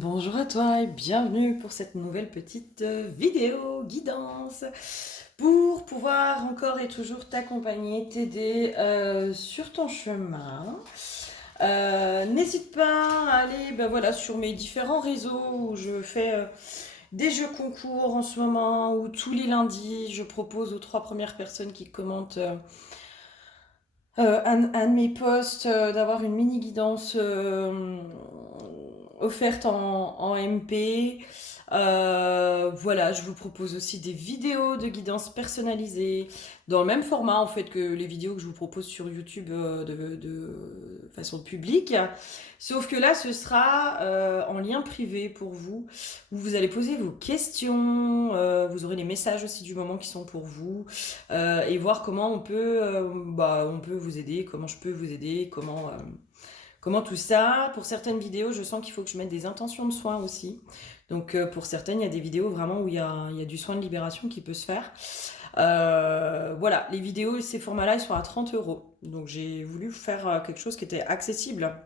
Bonjour à toi et bienvenue pour cette nouvelle petite vidéo guidance pour pouvoir encore et toujours t'accompagner, t'aider sur ton chemin. N'hésite pas à aller voilà, sur mes différents réseaux où je fais des jeux concours en ce moment, où tous les lundis je propose aux 3 premières personnes qui commentent un de mes posts d'avoir une mini guidance offerte en MP. Voilà, je vous propose aussi des vidéos de guidance personnalisées dans le même format en fait que les vidéos que je vous propose sur YouTube de façon publique. Sauf que là, ce sera en lien privé pour vous, où vous allez poser vos questions, vous aurez les messages aussi du moment qui sont pour vous, et voir comment on peut vous aider, comment je peux vous aider, comment tout ça. Pour certaines vidéos, je sens qu'il faut que je mette des intentions de soins aussi. Donc pour certaines, il y a des vidéos vraiment où il y a du soin de libération qui peut se faire. Voilà, les vidéos, ces formats-là, ils sont à 30 €. Donc j'ai voulu faire quelque chose qui était accessible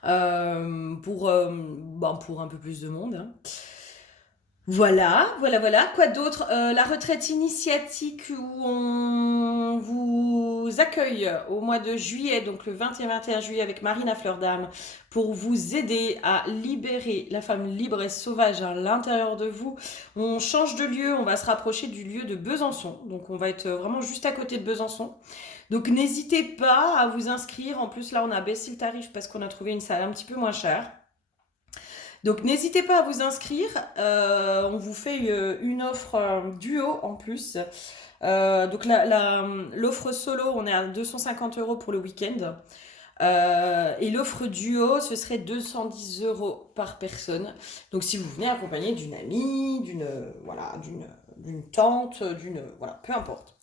pour un peu plus de monde, hein. Voilà. Quoi d'autre? La retraite initiatique où on vous accueille au mois de juillet, donc le 20 et 21 juillet avec Marine à Fleur d'Âme, pour vous aider à libérer la femme libre et sauvage à l'intérieur de vous. On change de lieu, on va se rapprocher du lieu de Besançon. Donc on va être vraiment juste à côté de Besançon. Donc n'hésitez pas à vous inscrire. En plus là on a baissé le tarif parce qu'on a trouvé une salle un petit peu moins chère. Donc n'hésitez pas à vous inscrire. On vous fait une offre duo en plus. Donc l'offre solo, on est à 250 € pour le week-end. Et l'offre duo, ce serait 210 € par personne. Donc si vous venez accompagné d'une amie, d'une tante, voilà, peu importe.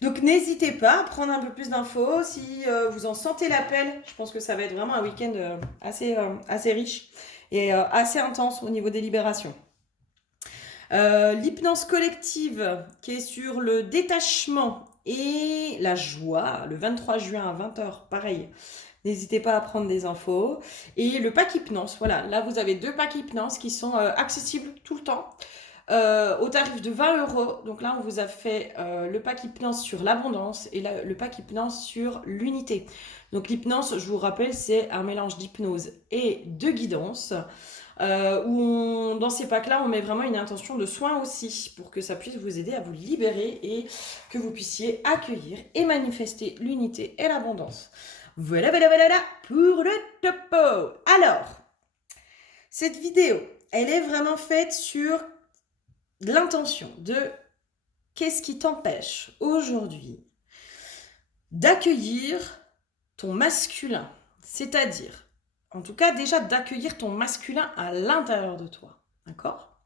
Donc n'hésitez pas à prendre un peu plus d'infos si vous en sentez l'appel. Je pense que ça va être vraiment un week-end assez riche et assez intense au niveau des libérations. L'hypnose collective qui est sur le détachement et la joie, le 23 juin à 20 h, pareil. N'hésitez pas à prendre des infos. Et le pack hypnose, voilà, là vous avez 2 packs hypnose qui sont accessibles tout le temps. Au tarif de 20 €. Donc là, on vous a fait le pack hypnose sur l'abondance et le pack hypnose sur l'unité. Donc l'hypnose, je vous rappelle, c'est un mélange d'hypnose et de guidance. Où dans ces packs-là, on met vraiment une intention de soin aussi pour que ça puisse vous aider à vous libérer et que vous puissiez accueillir et manifester l'unité et l'abondance. Voilà pour le topo. Alors, cette vidéo, elle est vraiment faite sur l'intention de qu'est-ce qui t'empêche aujourd'hui d'accueillir ton masculin, c'est-à-dire, en tout cas déjà d'accueillir ton masculin à l'intérieur de toi, d'accord?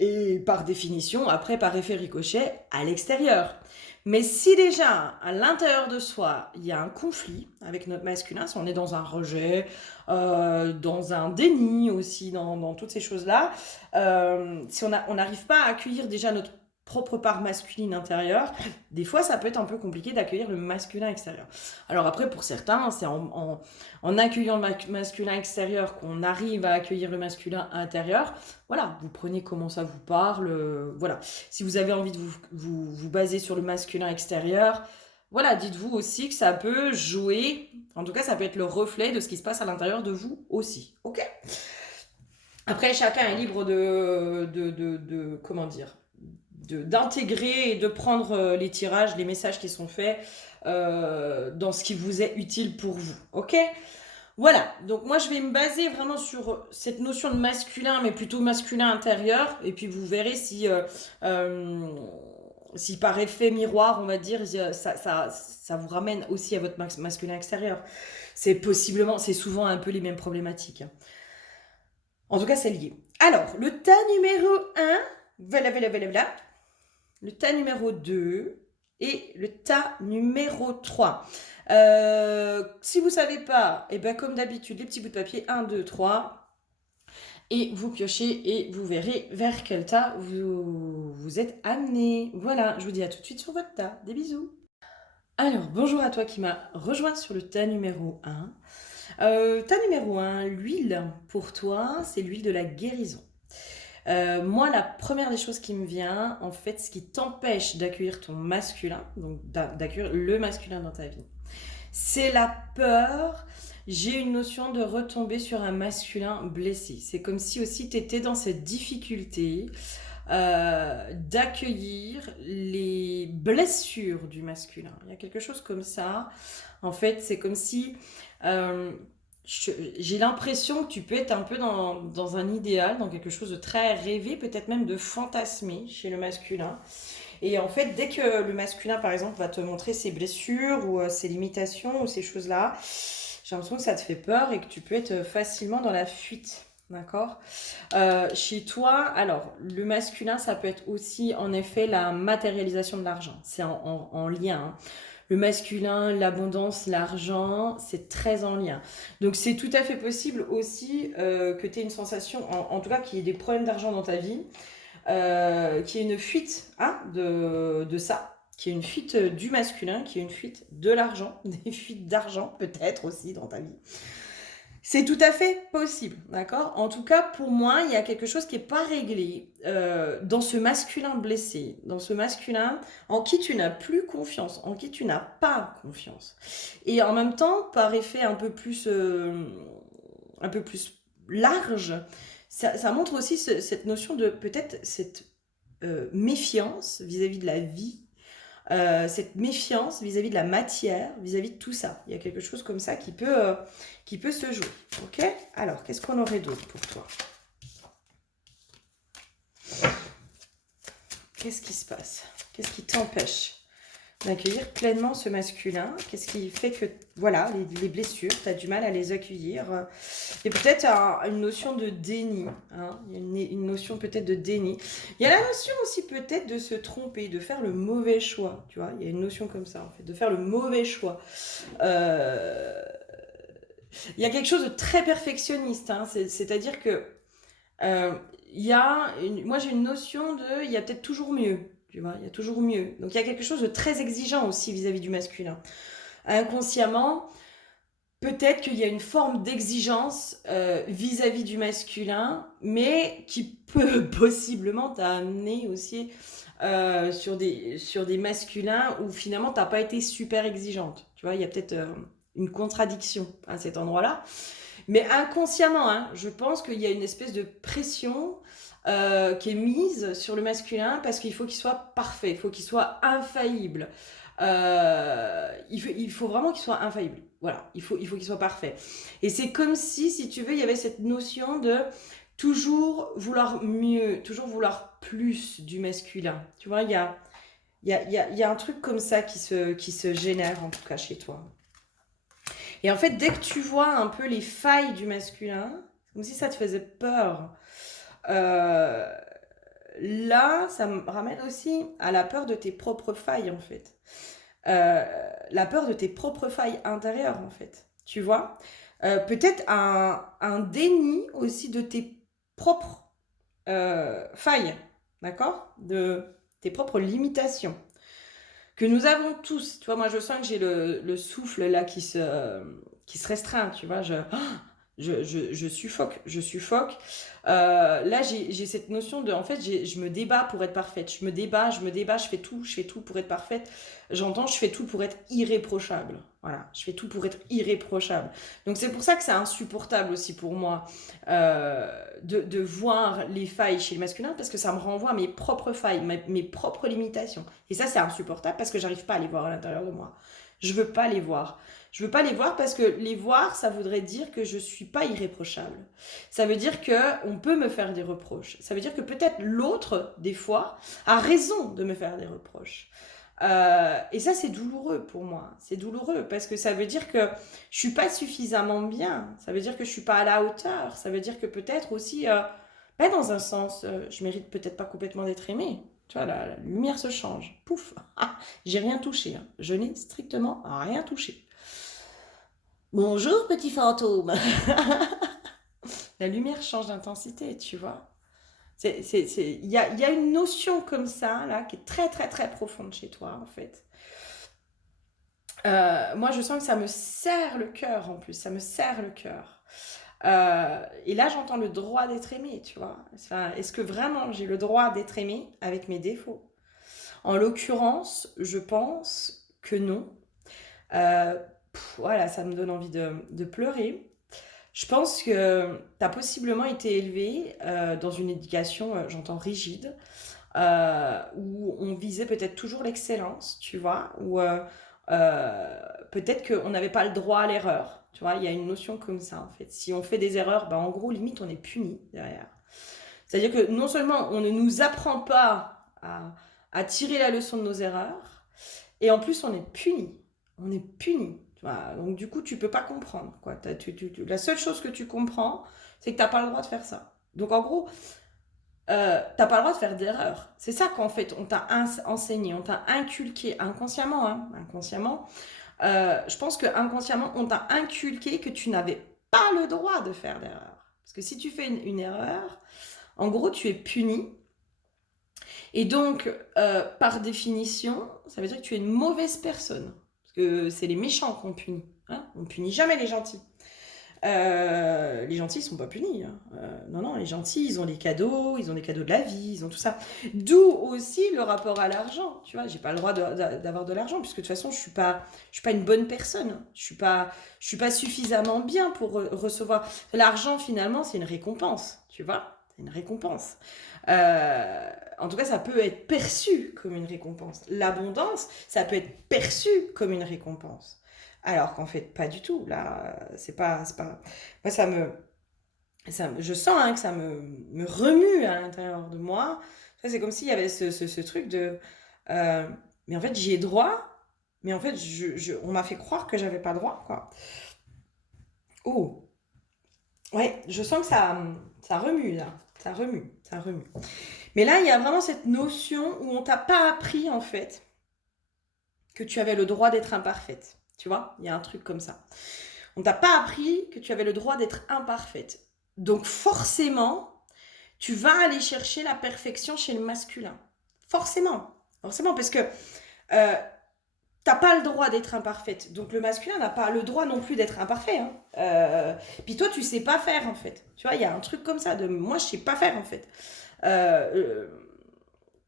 Et par définition, après par effet ricochet, à l'extérieur. Mais si déjà, à l'intérieur de soi, il y a un conflit avec notre masculin, si on est dans un rejet, dans un déni aussi, dans toutes ces choses-là, si on n'arrive pas à accueillir déjà notre propre part masculine intérieure, des fois ça peut être un peu compliqué d'accueillir le masculin extérieur. Alors après, pour certains, c'est en accueillant le masculin extérieur qu'on arrive à accueillir le masculin intérieur. Voilà, vous prenez comment ça vous parle, voilà. Si vous avez envie de vous baser sur le masculin extérieur, voilà, dites-vous aussi que ça peut jouer, en tout cas ça peut être le reflet de ce qui se passe à l'intérieur de vous aussi, ok? Après, chacun est libre comment dire, d'intégrer et de prendre les tirages, les messages qui sont faits dans ce qui vous est utile pour vous, ok? Voilà, donc moi je vais me baser vraiment sur cette notion de masculin, mais plutôt masculin intérieur, et puis vous verrez si par effet miroir, on va dire, ça vous ramène aussi à votre masculin extérieur. C'est souvent un peu les mêmes problématiques, hein. En tout cas, c'est lié. Alors, le tas numéro 1, voilà. Le tas numéro 2 et le tas numéro 3. Si vous ne savez pas, et ben comme d'habitude, les petits bouts de papier, 1, 2, 3, et vous piochez et vous verrez vers quel tas vous êtes amené. Voilà, je vous dis à tout de suite sur votre tas. Des bisous. Alors, bonjour à toi qui m'as rejoint sur le tas numéro 1. Ta numéro un, l'huile, pour toi, c'est l'huile de la guérison. Moi, la première des choses qui me vient, en fait, ce qui t'empêche d'accueillir ton masculin, donc d'accueillir le masculin dans ta vie, c'est la peur. J'ai une notion de retomber sur un masculin blessé. C'est comme si aussi tu étais dans cette difficulté d'accueillir les blessures du masculin. Il y a quelque chose comme ça. En fait, c'est comme si euh, j'ai l'impression que tu peux être un peu dans un idéal, dans quelque chose de très rêvé, peut-être même de fantasmé chez le masculin. Et en fait, dès que le masculin, par exemple, va te montrer ses blessures ou ses limitations ou ces choses-là, j'ai l'impression que ça te fait peur et que tu peux être facilement dans la fuite. D'accord. Chez toi, alors, le masculin, ça peut être aussi, en effet, la matérialisation de l'argent. C'est en lien. Hein. Le masculin, l'abondance, l'argent, c'est très en lien. Donc, c'est tout à fait possible aussi que tu aies une sensation, en tout cas, qu'il y ait des problèmes d'argent dans ta vie, qu'il y ait une fuite hein, de ça, qu'il y ait une fuite du masculin, qu'il y ait une fuite de l'argent, des fuites d'argent peut-être aussi dans ta vie. C'est tout à fait possible, d'accord. En tout cas, pour moi, il y a quelque chose qui n'est pas réglé dans ce masculin blessé, dans ce masculin en qui tu n'as plus confiance, en qui tu n'as pas confiance. Et en même temps, par effet un peu plus large, ça montre aussi cette notion de peut-être cette méfiance vis-à-vis de la vie, cette méfiance vis-à-vis de la matière, vis-à-vis de tout ça. Il y a quelque chose comme ça qui peut se jouer. Ok. Alors, qu'est-ce qu'on aurait d'autre pour toi? Qu'est-ce qui se passe? Qu'est-ce qui t'empêche d'accueillir pleinement ce masculin? Qu'est-ce qui fait que, voilà, les blessures, tu as du mal à les accueillir? Et peut-être une notion de déni. Hein. Il y a une notion peut-être de déni. Il y a la notion aussi peut-être de se tromper, de faire le mauvais choix. Tu vois, il y a une notion comme ça, en fait, de faire le mauvais choix. Il y a quelque chose de très perfectionniste. Hein. C'est-à-dire que moi j'ai une notion de il y a peut-être toujours mieux. Tu vois, il y a toujours mieux. Donc il y a quelque chose de très exigeant aussi vis-à-vis du masculin. Inconsciemment, peut-être qu'il y a une forme d'exigence vis-à-vis du masculin, mais qui peut possiblement t'amener aussi sur des masculins où finalement t'as pas été super exigeante. Tu vois, il y a peut-être une contradiction à cet endroit-là. Mais inconsciemment, hein, je pense qu'il y a une espèce de pression qui est mise sur le masculin parce qu'il faut qu'il soit parfait, il faut qu'il soit infaillible. Il faut vraiment qu'il soit infaillible. Voilà, il faut qu'il soit parfait. Et c'est comme si tu veux, il y avait cette notion de toujours vouloir mieux, toujours vouloir plus du masculin. Tu vois, il y a un truc comme ça qui se génère, en tout cas chez toi. Et en fait, dès que tu vois un peu les failles du masculin, comme si ça te faisait peur. Euh, Là, ça me ramène aussi à la peur de tes propres failles, en fait. Euh, la peur de tes propres failles intérieures, en fait. Tu vois. Peut-être un déni aussi de tes propres failles, d'accord. De tes propres limitations. Que nous avons tous. Tu vois, moi, je sens que j'ai le souffle là qui se restreint, tu vois. Je suffoque, je suffoque. Là, j'ai cette notion de, en fait, je me débats pour être parfaite. Je me débats, je fais tout pour être parfaite. J'entends, je fais tout pour être irréprochable. Voilà, je fais tout pour être irréprochable. Donc c'est pour ça que c'est insupportable aussi pour moi de voir les failles chez le masculin parce que ça me renvoie à mes propres failles, mes propres limitations. Et ça, c'est insupportable parce que j'arrive pas à les voir à l'intérieur de moi. Je veux pas les voir. Je veux pas les voir parce que les voir, ça voudrait dire que je suis pas irréprochable. Ça veut dire que on peut me faire des reproches. Ça veut dire que peut-être l'autre, des fois, a raison de me faire des reproches. Et ça, c'est douloureux pour moi. C'est douloureux parce que ça veut dire que je suis pas suffisamment bien. Ça veut dire que je suis pas à la hauteur. Ça veut dire que peut-être aussi, ben, dans un sens, je mérite peut-être pas complètement d'être aimée. Tu vois, la lumière se change. Pouf, ah, j'ai rien touché. Hein. Je n'ai strictement rien touché. Bonjour petit fantôme. La lumière change d'intensité, tu vois. Il y a une notion comme ça, là, qui est très, très, très profonde chez toi, en fait. Moi, je sens que ça me serre le cœur en plus, ça me serre le cœur. Et là, j'entends le droit d'être aimé, tu vois. Enfin, est-ce que vraiment j'ai le droit d'être aimé avec mes défauts? En l'occurrence, je pense que non. Euh, voilà, ça me donne envie de pleurer. Je pense que tu as possiblement été élevé dans une éducation, j'entends rigide, où on visait peut-être toujours l'excellence, tu vois, où peut-être qu'on n'avait pas le droit à l'erreur. Tu vois, il y a une notion comme ça en fait. Si on fait des erreurs, ben, en gros, limite, on est puni derrière. C'est-à-dire que non seulement on ne nous apprend pas à tirer la leçon de nos erreurs, et en plus on est puni. On est puni. Tu vois. Donc du coup, tu peux pas comprendre. Quoi. La seule chose que tu comprends, c'est que tu n'as pas le droit de faire ça. Donc en gros, t'as pas le droit de faire d'erreurs. C'est ça qu'en fait on t'a enseigné, on t'a inculqué inconsciemment, hein, inconsciemment. Je pense que inconsciemment on t'a inculqué que tu n'avais pas le droit de faire d'erreurs. Parce que si tu fais une erreur, en gros tu es puni. Et donc, par définition, ça veut dire que tu es une mauvaise personne. Parce que c'est les méchants qu'on punit. Hein, on ne punit jamais les gentils, ils sont pas punis. Hein. Non, non, les gentils, ils ont les cadeaux de la vie, ils ont tout ça. D'où aussi le rapport à l'argent. Tu vois, j'ai pas le droit d'avoir de l'argent, puisque de toute façon, je suis pas une bonne personne. Je suis pas suffisamment bien pour recevoir. L'argent, finalement, c'est une récompense. Tu vois, c'est une récompense. En tout cas, ça peut être perçu comme une récompense. L'abondance, ça peut être perçu comme une récompense. Alors qu'en fait, pas du tout. Là, c'est pas... Moi, je sens hein, que ça me remue à l'intérieur de moi. C'est comme s'il y avait ce truc de... euh, mais en fait, j'y ai droit, mais en fait, on m'a fait croire que j'avais pas le droit, quoi. Oh, ouais, je sens que ça remue, là. Ça remue, ça remue. Mais là, il y a vraiment cette notion où on t'a pas appris, en fait, que tu avais le droit d'être imparfaite. Tu vois, il y a un truc comme ça. On t'a pas appris que tu avais le droit d'être imparfaite. Donc forcément, tu vas aller chercher la perfection chez le masculin. Forcément. Forcément, parce que euh, t'as pas le droit d'être imparfaite. Donc le masculin n'a pas le droit non plus d'être imparfait. Hein. Puis toi, tu sais pas faire en fait. Tu vois, il y a un truc comme ça de moi, je sais pas faire en fait. Euh, euh,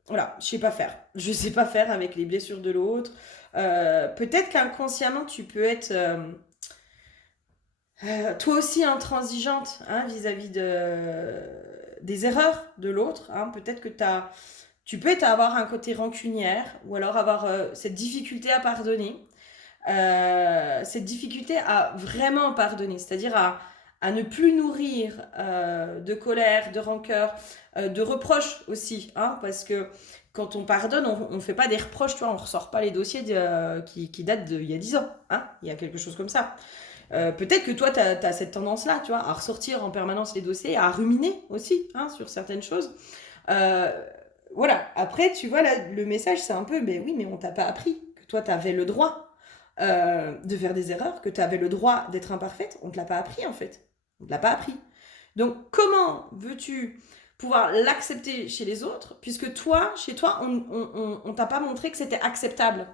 voilà, je sais pas faire. Je sais pas faire avec les blessures de l'autre. Peut-être qu'inconsciemment, tu peux être toi aussi intransigeante hein, vis-à-vis des erreurs de l'autre. Hein. Peut-être que tu peux avoir un côté rancunière ou alors avoir cette difficulté à pardonner. Cette difficulté à vraiment pardonner, c'est-à-dire à ne plus nourrir de colère, de rancœur, de reproches aussi, hein, parce que quand on pardonne, on ne fait pas des reproches, tu vois, on ne ressort pas les dossiers qui datent d'il y a 10 ans, hein, il y a quelque chose comme ça. Peut-être que toi, tu as cette tendance-là, tu vois, à ressortir en permanence les dossiers, à ruminer aussi hein, sur certaines choses. Euh, voilà, après, tu vois, là, le message, c'est un peu, mais oui, mais on t'a pas appris que toi, tu avais le droit de faire des erreurs, que tu avais le droit d'être imparfaite. On ne te l'a pas appris, en fait. On ne te l'a pas appris. Donc, comment veux-tu pouvoir l'accepter chez les autres, puisque toi, chez toi, on t'a pas montré que c'était acceptable.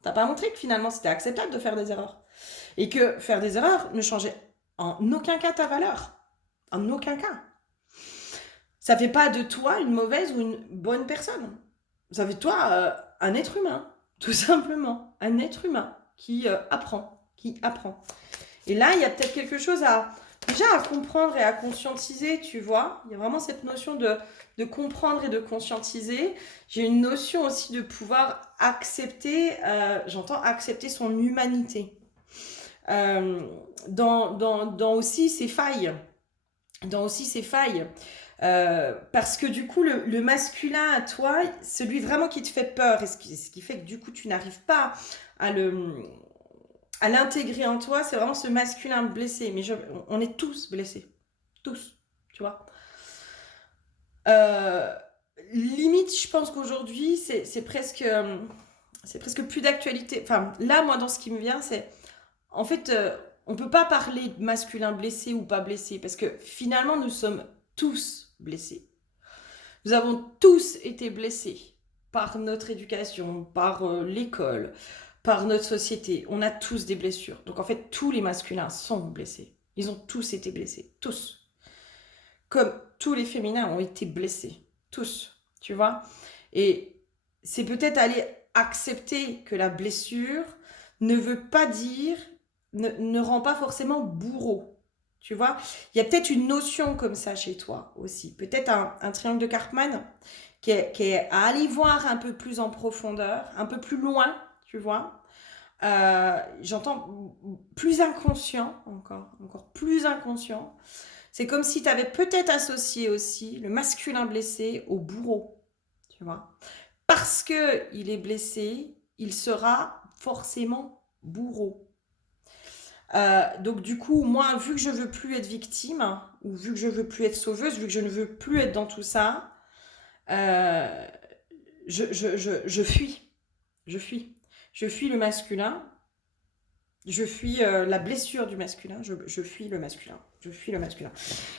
On t'a pas montré que finalement, c'était acceptable de faire des erreurs. Et que faire des erreurs ne changeait en aucun cas ta valeur. En aucun cas. Ça fait pas de toi une mauvaise ou une bonne personne. Ça fait de toi un être humain, tout simplement. Un être humain qui apprend. Qui apprend. Et là, il y a peut-être quelque chose déjà à comprendre et à conscientiser, tu vois. Il y a vraiment cette notion de comprendre et de conscientiser. J'ai une notion aussi de pouvoir accepter, j'entends accepter son humanité. Euh, dans aussi ses failles. Dans aussi ses failles. Parce que du coup, le masculin à toi, celui vraiment qui te fait peur, et ce qui fait que du coup, tu n'arrives pas à à l'intégrer en toi, c'est vraiment ce masculin blessé. Mais on est tous blessés. Tous, tu vois. Euh, Limite, je pense qu'aujourd'hui, c'est presque plus d'actualité. Enfin, là, moi, dans ce qui me vient, c'est en fait, on peut pas parler de masculin blessé ou pas blessé parce que finalement, nous sommes tous blessés. Nous avons tous été blessés par notre éducation, par l'école, par notre société. On a tous des blessures. Donc en fait, tous les masculins sont blessés. Ils ont tous été blessés. Tous. Comme tous les féminins ont été blessés. Tous. Tu vois? Et c'est peut-être aller accepter que la blessure ne veut pas dire, ne rend pas forcément bourreau. Tu vois? Il y a peut-être une notion comme ça chez toi aussi. Peut-être un triangle de Karpman qui est à aller voir un peu plus en profondeur, un peu plus loin, tu vois. J'entends plus inconscient, encore plus inconscient. C'est comme si tu avais peut-être associé aussi le masculin blessé au bourreau, tu vois. Parce que il est blessé, il sera forcément bourreau. Donc du coup, moi, vu que je veux plus être victime, ou vu que je veux plus être sauveuse, vu que je ne veux plus être dans tout ça, euh, je fuis. Je fuis. Je fuis le masculin. Je fuis la blessure du masculin. Je fuis le masculin. Je fuis le masculin.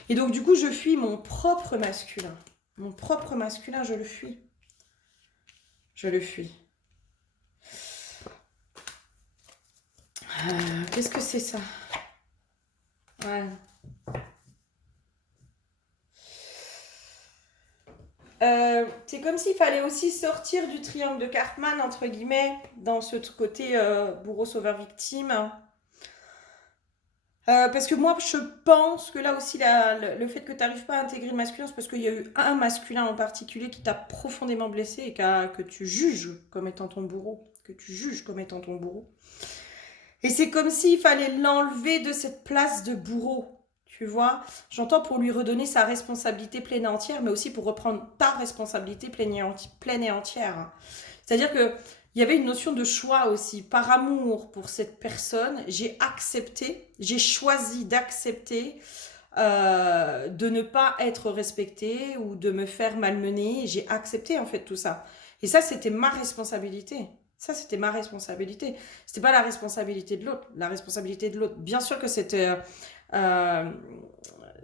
Et donc du coup, je fuis mon propre masculin. Mon propre masculin, je le fuis. Je le fuis. Qu'est-ce que c'est ça? Ouais. C'est comme s'il fallait aussi sortir du triangle de Karpman, entre guillemets, dans ce côté bourreau, sauveur, victime. Parce que moi, je pense que là aussi, le fait que tu n'arrives pas à intégrer le masculin, c'est parce qu'il y a eu un masculin en particulier qui t'a profondément blessé et que tu juges comme étant ton bourreau. Que tu juges comme étant ton bourreau. Et c'est comme s'il fallait l'enlever de cette place de bourreau. Tu vois, j'entends pour lui redonner sa responsabilité pleine et entière, mais aussi pour reprendre ta responsabilité pleine et entière. C'est-à-dire que il y avait une notion de choix aussi. Par amour pour cette personne, j'ai accepté, j'ai choisi d'accepter de ne pas être respectée ou de me faire malmener. J'ai accepté en fait tout ça. Et ça, c'était ma responsabilité. Ça, c'était ma responsabilité. C'était pas la responsabilité de l'autre. La responsabilité de l'autre. Bien sûr que euh,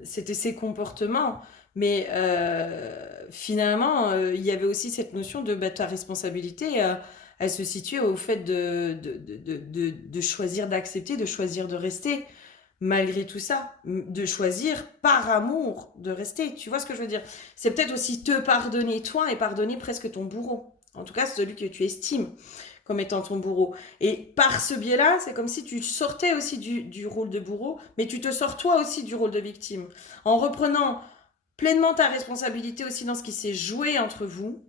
c'était ses comportements. Mais finalement, il y avait aussi cette notion de ta responsabilité. Elle se situait au fait de choisir d'accepter, de choisir de rester malgré tout ça, de choisir par amour de rester. Tu vois ce que je veux dire? C'est peut-être aussi te pardonner toi et pardonner presque ton bourreau. En tout cas, c'est celui que tu estimes comme étant ton bourreau. Et par ce biais-là, c'est comme si tu sortais aussi du rôle de bourreau, mais tu te sors toi aussi du rôle de victime. En reprenant pleinement ta responsabilité aussi dans ce qui s'est joué entre vous,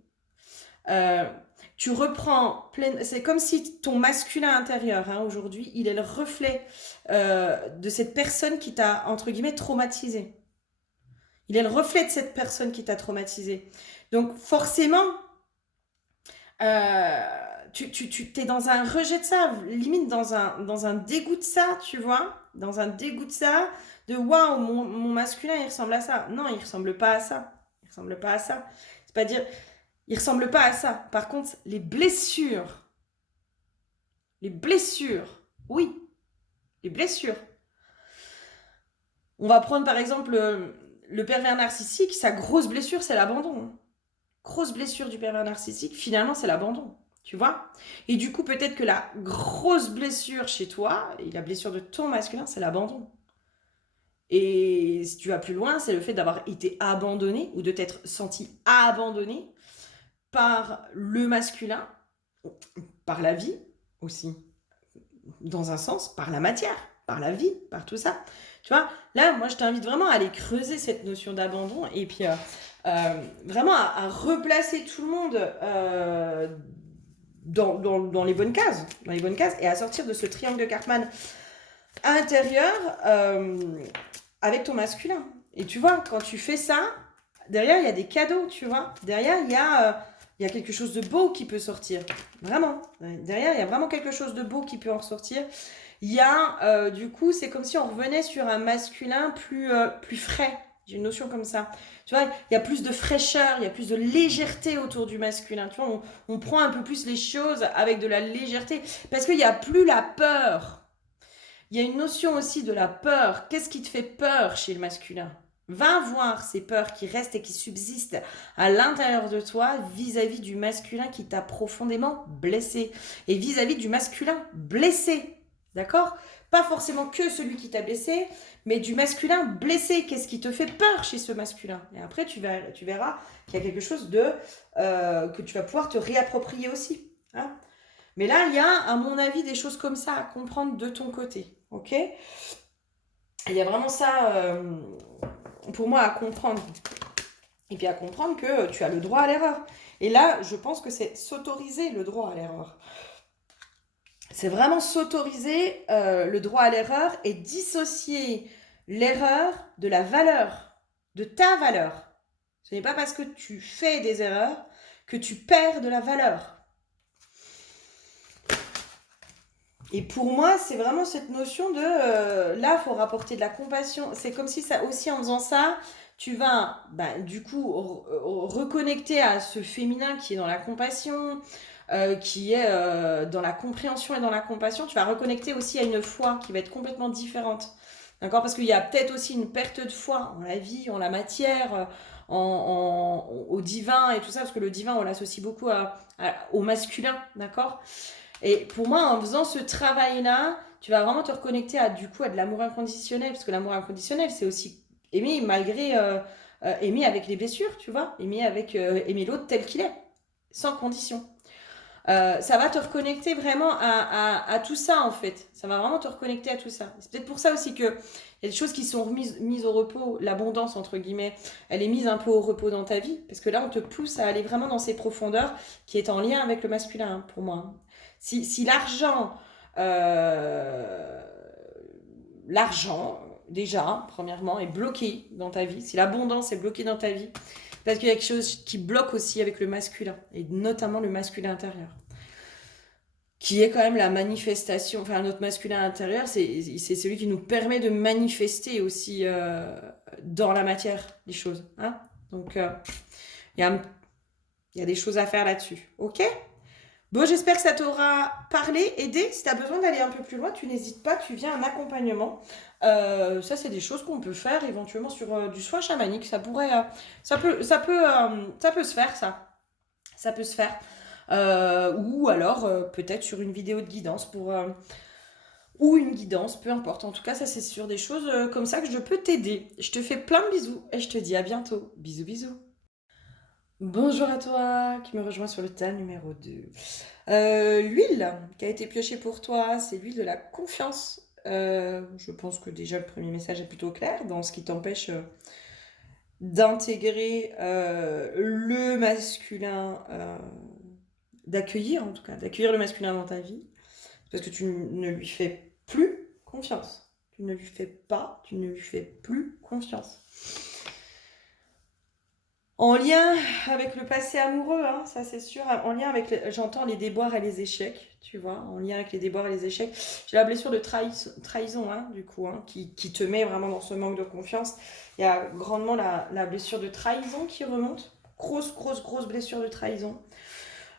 tu reprends c'est comme si ton masculin intérieur aujourd'hui, il est le reflet de cette personne qui t'a entre guillemets traumatisé. Il est le reflet de cette personne qui t'a traumatisé. Donc forcément, tu t'es dans un rejet de ça, limite dans un dégoût de ça, tu vois, dans un dégoût de ça, de waouh, mon masculin il ressemble à ça. Non, il ressemble pas à ça. Il ressemble pas à ça. C'est pas dire il ressemble pas à ça. Par contre, les blessures, oui, les blessures. On va prendre par exemple le pervers narcissique, sa grosse blessure, c'est l'abandon. Grosse blessure du pervers narcissique, finalement, c'est l'abandon. Tu vois? Et du coup, peut-être que la grosse blessure chez toi, et la blessure de ton masculin, c'est l'abandon. Et si tu vas plus loin, c'est le fait d'avoir été abandonné ou de t'être senti abandonné par le masculin, par la vie aussi, dans un sens, par la matière, par la vie, par tout ça. Tu vois, là, moi, je t'invite vraiment à aller creuser cette notion d'abandon et puis vraiment à replacer tout le monde dans les bonnes cases, et à sortir de ce triangle de Karpman intérieur avec ton masculin. Et tu vois, quand tu fais ça, derrière, il y a des cadeaux, tu vois. Derrière, il y a quelque chose de beau qui peut sortir. Vraiment. Derrière, il y a vraiment quelque chose de beau qui peut en ressortir. Il y a, du coup, c'est comme si on revenait sur un masculin plus frais. J'ai une notion comme ça. Tu vois, il y a plus de fraîcheur, il y a plus de légèreté autour du masculin. Tu vois, on prend un peu plus les choses avec de la légèreté. Parce qu'il n'y a plus la peur. Il y a une notion aussi de la peur. Qu'est-ce qui te fait peur chez le masculin? Va voir ces peurs qui restent et qui subsistent à l'intérieur de toi vis-à-vis du masculin qui t'a profondément blessé. Et vis-à-vis du masculin blessé. D'accord? Pas forcément que celui qui t'a blessé, mais du masculin blessé. Qu'est-ce qui te fait peur chez ce masculin? Et après, tu verras qu'il y a quelque chose que tu vas pouvoir te réapproprier aussi. Hein? Mais là, il y a, à mon avis, des choses comme ça à comprendre de ton côté. Ok? Il y a vraiment ça, pour moi, à comprendre. Et puis à comprendre que tu as le droit à l'erreur. Et là, je pense que c'est s'autoriser le droit à l'erreur. C'est vraiment s'autoriser le droit à l'erreur et dissocier l'erreur de la valeur, de ta valeur. Ce n'est pas parce que tu fais des erreurs que tu perds de la valeur. Et pour moi, c'est vraiment cette notion de là, il faut rapporter de la compassion. C'est comme si ça aussi, en faisant ça, tu vas du coup reconnecter à ce féminin qui est dans la compassion, qui est dans la compréhension et dans la compassion. Tu vas reconnecter aussi à une foi qui va être complètement différente. D'accord? Parce qu'il y a peut-être aussi une perte de foi en la vie, en la matière, au divin et tout ça, parce que le divin, on l'associe beaucoup au masculin. D'accord? Et pour moi, en faisant ce travail-là, tu vas vraiment te reconnecter à de l'amour inconditionnel, parce que l'amour inconditionnel, c'est aussi aimer malgré aimer avec les blessures, tu vois, aimer l'autre tel qu'il est, sans condition. Ça va te reconnecter vraiment à tout ça en fait. Ça va vraiment te reconnecter à tout ça. C'est peut-être pour ça aussi que il y a des choses qui sont mises au repos, l'abondance entre guillemets, elle est mise un peu au repos dans ta vie, parce que là on te pousse à aller vraiment dans ces profondeurs qui est en lien avec le masculin hein, pour moi. Si l'argent, déjà, premièrement, est bloqué dans ta vie, si l'abondance est bloquée dans ta vie, parce qu'il y a quelque chose qui bloque aussi avec le masculin, et notamment le masculin intérieur, qui est quand même la manifestation, enfin notre masculin intérieur, c'est celui qui nous permet de manifester aussi dans la matière des choses. Hein. Donc, il y a des choses à faire là-dessus. Ok? Bon, j'espère que ça t'aura parlé, aidé. Si tu as besoin d'aller un peu plus loin, tu n'hésites pas, tu viens un accompagnement. Ça, c'est des choses qu'on peut faire éventuellement sur du soin chamanique. Ça peut se faire, ça. Ça peut se faire. Ou alors, peut-être sur une vidéo de guidance ou une guidance, peu importe. En tout cas, ça, c'est sur des choses comme ça que je peux t'aider. Je te fais plein de bisous et je te dis à bientôt. Bisous, bisous. Bonjour à toi qui me rejoins sur le tas numéro 2. L'huile qui a été piochée pour toi, c'est l'huile de la confiance. Je pense que déjà le premier message est plutôt clair dans ce qui t'empêche d'intégrer le masculin, d'accueillir en tout cas, d'accueillir le masculin dans ta vie. Parce que tu ne lui fais plus confiance. Tu ne lui fais pas, tu ne lui fais plus confiance. En lien avec le passé amoureux, hein, ça c'est sûr. En lien avec, j'entends les déboires et les échecs, tu vois. En lien avec les déboires et les échecs. J'ai la blessure de trahison, hein, du coup, hein, qui te met vraiment dans ce manque de confiance. Il y a grandement la blessure de trahison qui remonte. Grosse blessure de trahison.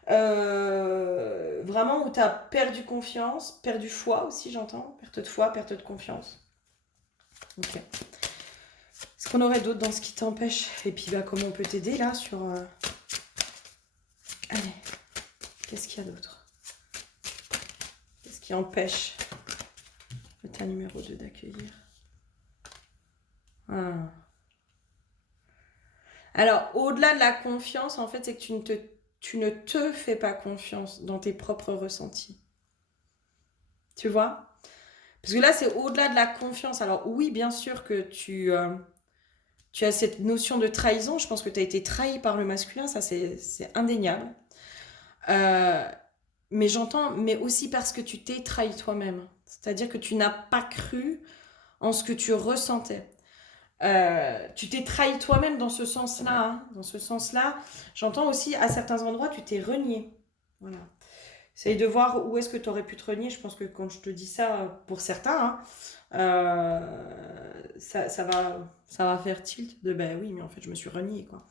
Vraiment où tu as perdu confiance, perdu foi aussi, j'entends. Perte de foi, perte de confiance. Ok. Est-ce qu'on aurait d'autres dans ce qui t'empêche? Et puis comment on peut t'aider là sur... Allez, qu'est-ce qu'il y a d'autre? Qu'est-ce qui empêche le tas numéro 2 d'accueillir? Alors, au-delà de la confiance, en fait, c'est que tu ne te fais pas confiance dans tes propres ressentis. Tu vois? Parce que là, c'est au-delà de la confiance. Alors oui, bien sûr que tu as cette notion de trahison. Je pense que tu as été trahi par le masculin, ça c'est indéniable. Mais j'entends, mais aussi parce que tu t'es trahi toi-même. C'est-à-dire que tu n'as pas cru en ce que tu ressentais. Tu t'es trahi toi-même dans ce sens-là. Hein. Dans ce sens-là, j'entends aussi à certains endroits, tu t'es renié. Voilà. Essaye de voir où est-ce que tu aurais pu te renier. Je pense que quand je te dis ça, pour certains, hein, ça va faire tilt de ben oui, mais en fait, je me suis renié, quoi.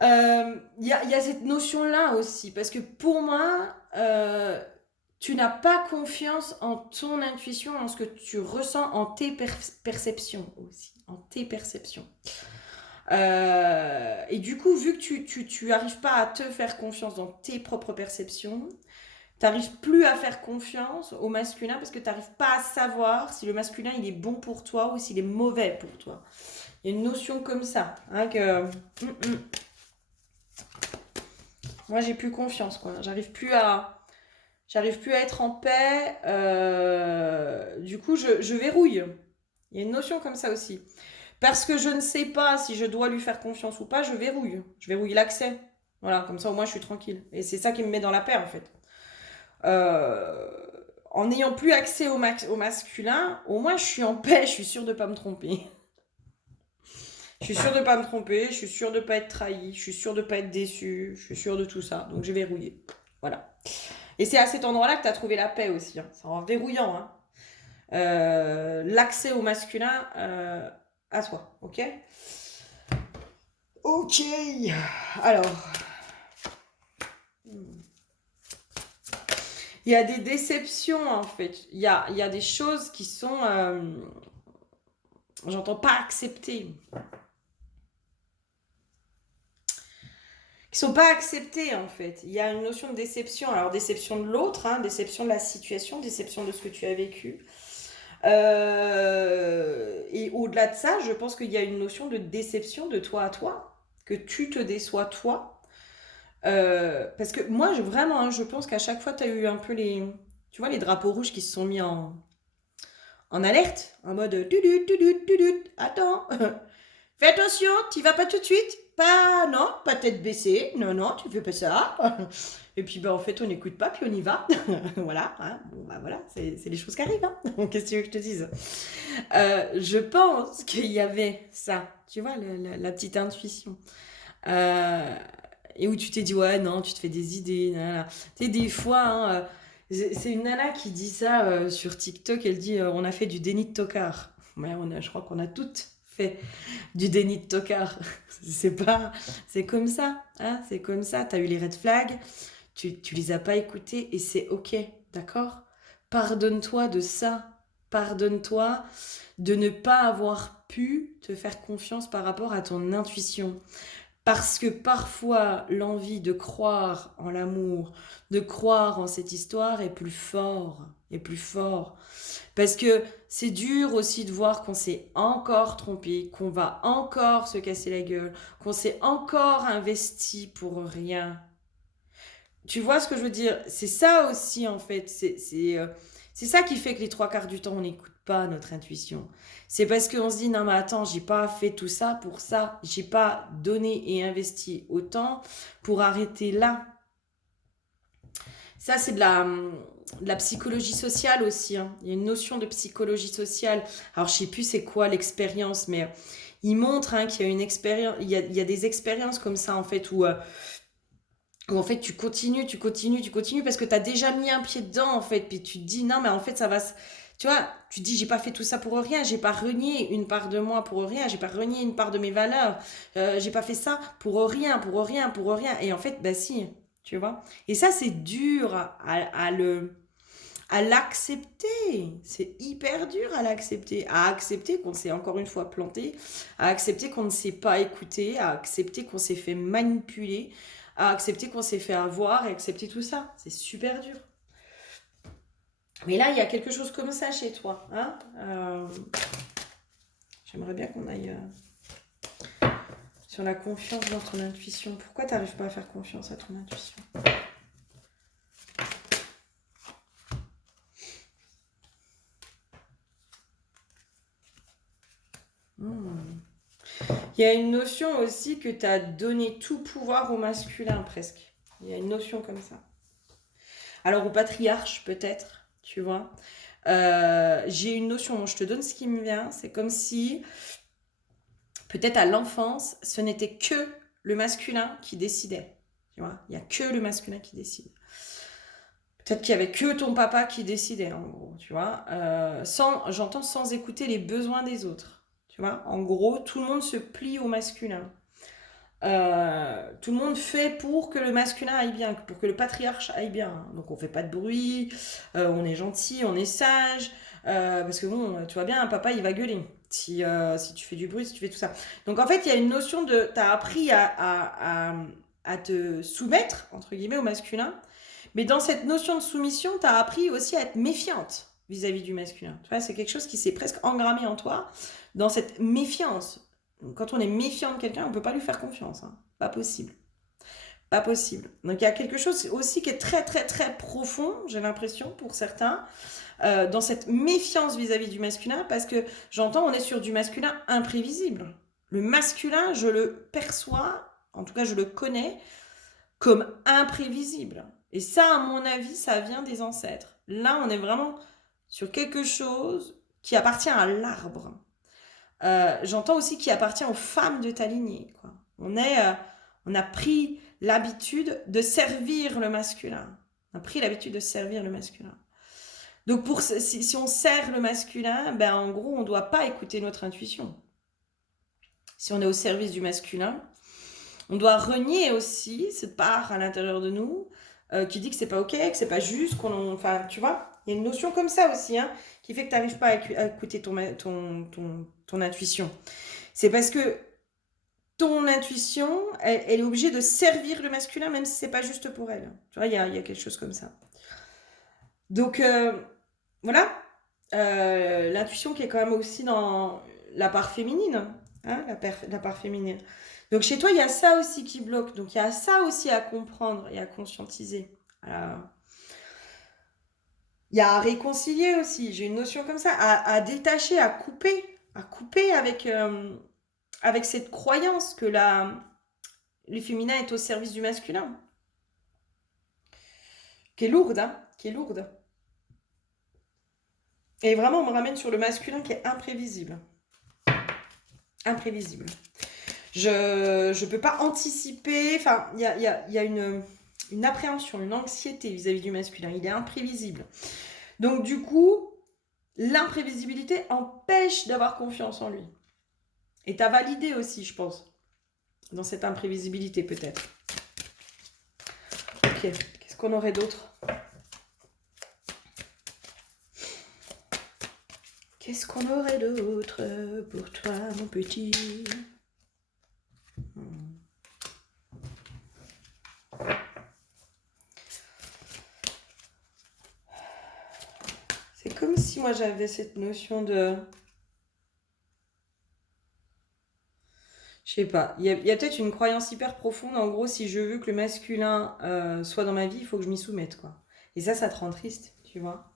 Il y a cette notion-là aussi, parce que pour moi, tu n'as pas confiance en ton intuition, en ce que tu ressens, en tes perceptions aussi, en tes perceptions. Et du coup, vu que tu arrives pas à te faire confiance dans tes propres perceptions, tu n'arrives plus à faire confiance au masculin parce que tu n'arrives pas à savoir si le masculin il est bon pour toi ou s'il est mauvais pour toi. Il y a une notion comme ça, hein, que moi j'ai plus confiance, quoi. J'arrive plus à être en paix. Du coup, je verrouille. Il y a une notion comme ça aussi. Parce que je ne sais pas si je dois lui faire confiance ou pas, je verrouille. Je verrouille l'accès. Voilà, comme ça au moins je suis tranquille. Et c'est ça qui me met dans la paix en fait. Euh, En n'ayant plus accès au masculin, au moins je suis en paix, je suis sûre de ne pas me tromper. Je suis sûre de ne pas me tromper, je suis sûre de ne pas être trahie, je suis sûre de ne pas être déçue, je suis sûre de tout ça. Donc j'ai verrouillé. Voilà. Et c'est à cet endroit-là que tu as trouvé la paix aussi. Hein. C'est en verrouillant. Hein. L'accès au masculin à soi. Ok. Ok. Alors. Il y a des déceptions en fait. Il y a des choses qui sont. J'entends pas acceptées. Qui sont pas acceptées en fait. Il y a une notion de déception. Alors déception de l'autre, hein, déception de la situation, déception de ce que tu as vécu. Et au-delà de ça, je pense qu'il y a une notion de déception de toi à toi, que tu te déçois toi. Parce que moi, vraiment, hein, je pense qu'à chaque fois, tu as eu un peu tu vois, les drapeaux rouges qui se sont mis en alerte, en mode tudut, attends, fais attention, tu vas pas tout de suite, non, pas tête baissée, non, tu fais pas ça. Et puis en fait on n'écoute pas, puis on y va. Voilà, hein. Bon, voilà, c'est les choses qui arrivent. Hein. Qu'est-ce que tu veux que je te dise? Je pense qu'il y avait ça, tu vois, la petite intuition. Et où tu t'es dit, ouais, non, tu te fais des idées. Tu sais, des fois, hein, c'est une nana qui dit ça sur TikTok, elle dit, on a fait du déni de tocard. Ouais, je crois qu'on a toutes fait du déni de tocard. C'est comme ça, hein, c'est comme ça. T'as eu les red flags, tu les as pas écoutés et c'est ok, d'accord? Pardonne-toi de ça. Pardonne-toi de ne pas avoir pu te faire confiance par rapport à ton intuition. Parce que parfois, l'envie de croire en l'amour, de croire en cette histoire est plus fort, est plus fort. Parce que c'est dur aussi de voir qu'on s'est encore trompé, qu'on va encore se casser la gueule, qu'on s'est encore investi pour rien. Tu vois ce que je veux dire? C'est ça aussi, en fait. C'est ça qui fait que les trois quarts du temps, on n'écoute pas notre intuition. C'est parce qu'on se dit, non mais attends, j'ai pas fait tout ça pour ça. J'ai pas donné et investi autant pour arrêter là. Ça, c'est de la psychologie sociale aussi. Hein. Il y a une notion de psychologie sociale. Alors, je sais plus c'est quoi l'expérience, mais il montre hein, qu'il y a une expérience, il y a des expériences comme ça, en fait, où en fait tu continues parce que tu as déjà mis un pied dedans en fait, puis tu te dis non mais en fait ça va tu vois, tu te dis j'ai pas fait tout ça pour rien, j'ai pas renié une part de moi pour rien, j'ai pas renié une part de mes valeurs, j'ai pas fait ça pour rien et en fait bah si, tu vois. Et ça c'est dur à l'accepter, c'est hyper dur à l'accepter, à accepter qu'on s'est encore une fois planté, à accepter qu'on ne s'est pas écouté, à accepter qu'on s'est fait manipuler, à accepter qu'on s'est fait avoir et accepter tout ça. C'est super dur. Mais là, il y a quelque chose comme ça chez toi. Hein J'aimerais bien qu'on aille sur la confiance dans ton intuition. Pourquoi tu n'arrives pas à faire confiance à ton intuition? Il y a une notion aussi que tu as donné tout pouvoir au masculin presque. Il y a une notion comme ça. Alors au patriarche peut-être, tu vois. J'ai une notion, je te donne ce qui me vient. C'est comme si peut-être à l'enfance, ce n'était que le masculin qui décidait. Tu vois, il n'y a que le masculin qui décide. Peut-être qu'il n'y avait que ton papa qui décidait, en gros, tu vois. J'entends sans écouter les besoins des autres. Tu vois, en gros, tout le monde se plie au masculin. Tout le monde fait pour que le masculin aille bien, pour que le patriarche aille bien. Donc on fait pas de bruit, on est gentil, on est sage, parce que bon, tu vois bien, un papa il va gueuler si tu fais du bruit, si tu fais tout ça. Donc en fait, il y a une notion de, t'as appris à te soumettre, entre guillemets, au masculin, mais dans cette notion de soumission, t'as appris aussi à être méfiante vis-à-vis du masculin. Tu vois, c'est quelque chose qui s'est presque engrammé en toi, dans cette méfiance. Quand on est méfiant de quelqu'un, on ne peut pas lui faire confiance. Hein. Pas possible. Pas possible. Donc il y a quelque chose aussi qui est très très très profond, j'ai l'impression, pour certains, dans cette méfiance vis-à-vis du masculin, parce que j'entends, on est sur du masculin imprévisible. Le masculin, je le perçois, en tout cas je le connais, comme imprévisible. Et ça, à mon avis, ça vient des ancêtres. Là, on est vraiment sur quelque chose qui appartient à l'arbre. J'entends aussi qui appartient aux femmes de ta lignée. Quoi. On a pris l'habitude de servir le masculin. On a pris l'habitude de servir le masculin. Donc si on sert le masculin, ben en gros, on ne doit pas écouter notre intuition. Si on est au service du masculin, on doit renier aussi cette part à l'intérieur de nous qui dit que c'est pas ok, que c'est pas juste, enfin, tu vois, il y a une notion comme ça aussi, hein, qui fait que tu n'arrives pas à écouter ton intuition. C'est parce que ton intuition, elle est obligée de servir le masculin, même si c'est pas juste pour elle. Tu vois, il y a quelque chose comme ça. Donc, voilà. L'intuition qui est quand même aussi dans la part féminine. Hein, la part féminine. Donc chez toi, il y a ça aussi qui bloque. Donc il y a ça aussi à comprendre et à conscientiser. Il y a à réconcilier aussi. J'ai une notion comme ça. À détacher, à couper. À couper avec cette croyance que le féminin est au service du masculin. Qui est lourde, hein. Qui est lourde. Et vraiment, on me ramène sur le masculin qui est imprévisible. Imprévisible. Je ne peux pas anticiper. Enfin, il y a une appréhension, une anxiété vis-à-vis du masculin. Il est imprévisible. Donc, du coup, l'imprévisibilité empêche d'avoir confiance en lui. Et tu as validé aussi, je pense, dans cette imprévisibilité, peut-être. Ok, qu'est-ce qu'on aurait d'autre ? Qu'est-ce qu'on aurait d'autre pour toi, mon petit ? C'est comme si moi j'avais cette notion de... Je sais pas, il y a peut-être une croyance hyper profonde. En gros, si je veux que le masculin soit dans ma vie, il faut que je m'y soumette, quoi. Et ça te rend triste, tu vois.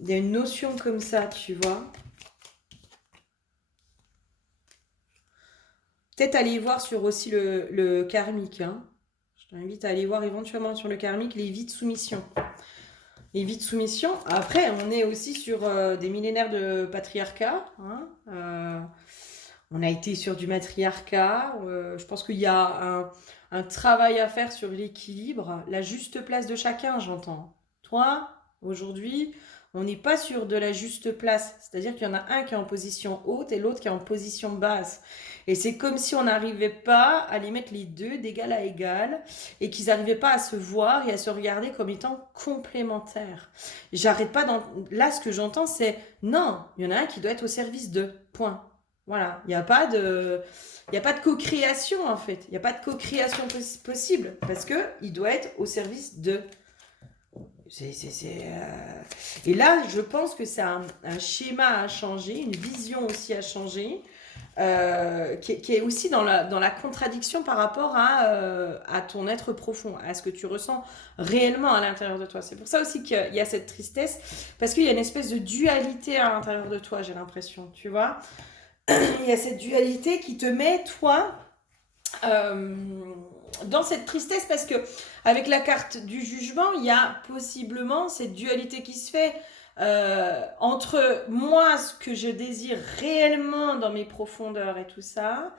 Il y a une notion comme ça, tu vois. Peut-être aller voir sur aussi le karmique. Hein. Je t'invite à aller voir éventuellement sur le karmique les vies de soumission. Les vies de soumission. Après, on est aussi sur des millénaires de patriarcat. Hein. On a été sur du matriarcat. Je pense qu'il y a un travail à faire sur l'équilibre, la juste place de chacun, j'entends. Toi, aujourd'hui, on n'est pas sur de la juste place. C'est-à-dire qu'il y en a un qui est en position haute et l'autre qui est en position basse. Et c'est comme si on n'arrivait pas à les mettre les deux d'égal à égal et qu'ils n'arrivaient pas à se voir et à se regarder comme étant complémentaires. J'arrête pas Là, ce que j'entends, c'est non, il y en a un qui doit être au service d'eux. Point. Voilà. Il n'y a pas de co-création, en fait. Il n'y a pas de co-création possible parce qu'il doit être au service d'eux. Et là, je pense que c'est un schéma à changer, une vision aussi à changer, qui est aussi dans la contradiction par rapport à ton être profond, à ce que tu ressens réellement à l'intérieur de toi. C'est pour ça aussi qu'il y a cette tristesse, parce qu'il y a une espèce de dualité à l'intérieur de toi, j'ai l'impression, tu vois. Il y a cette dualité qui te met, toi... dans cette tristesse, parce que avec la carte du jugement, il y a possiblement cette dualité qui se fait entre moi, ce que je désire réellement dans mes profondeurs et tout ça,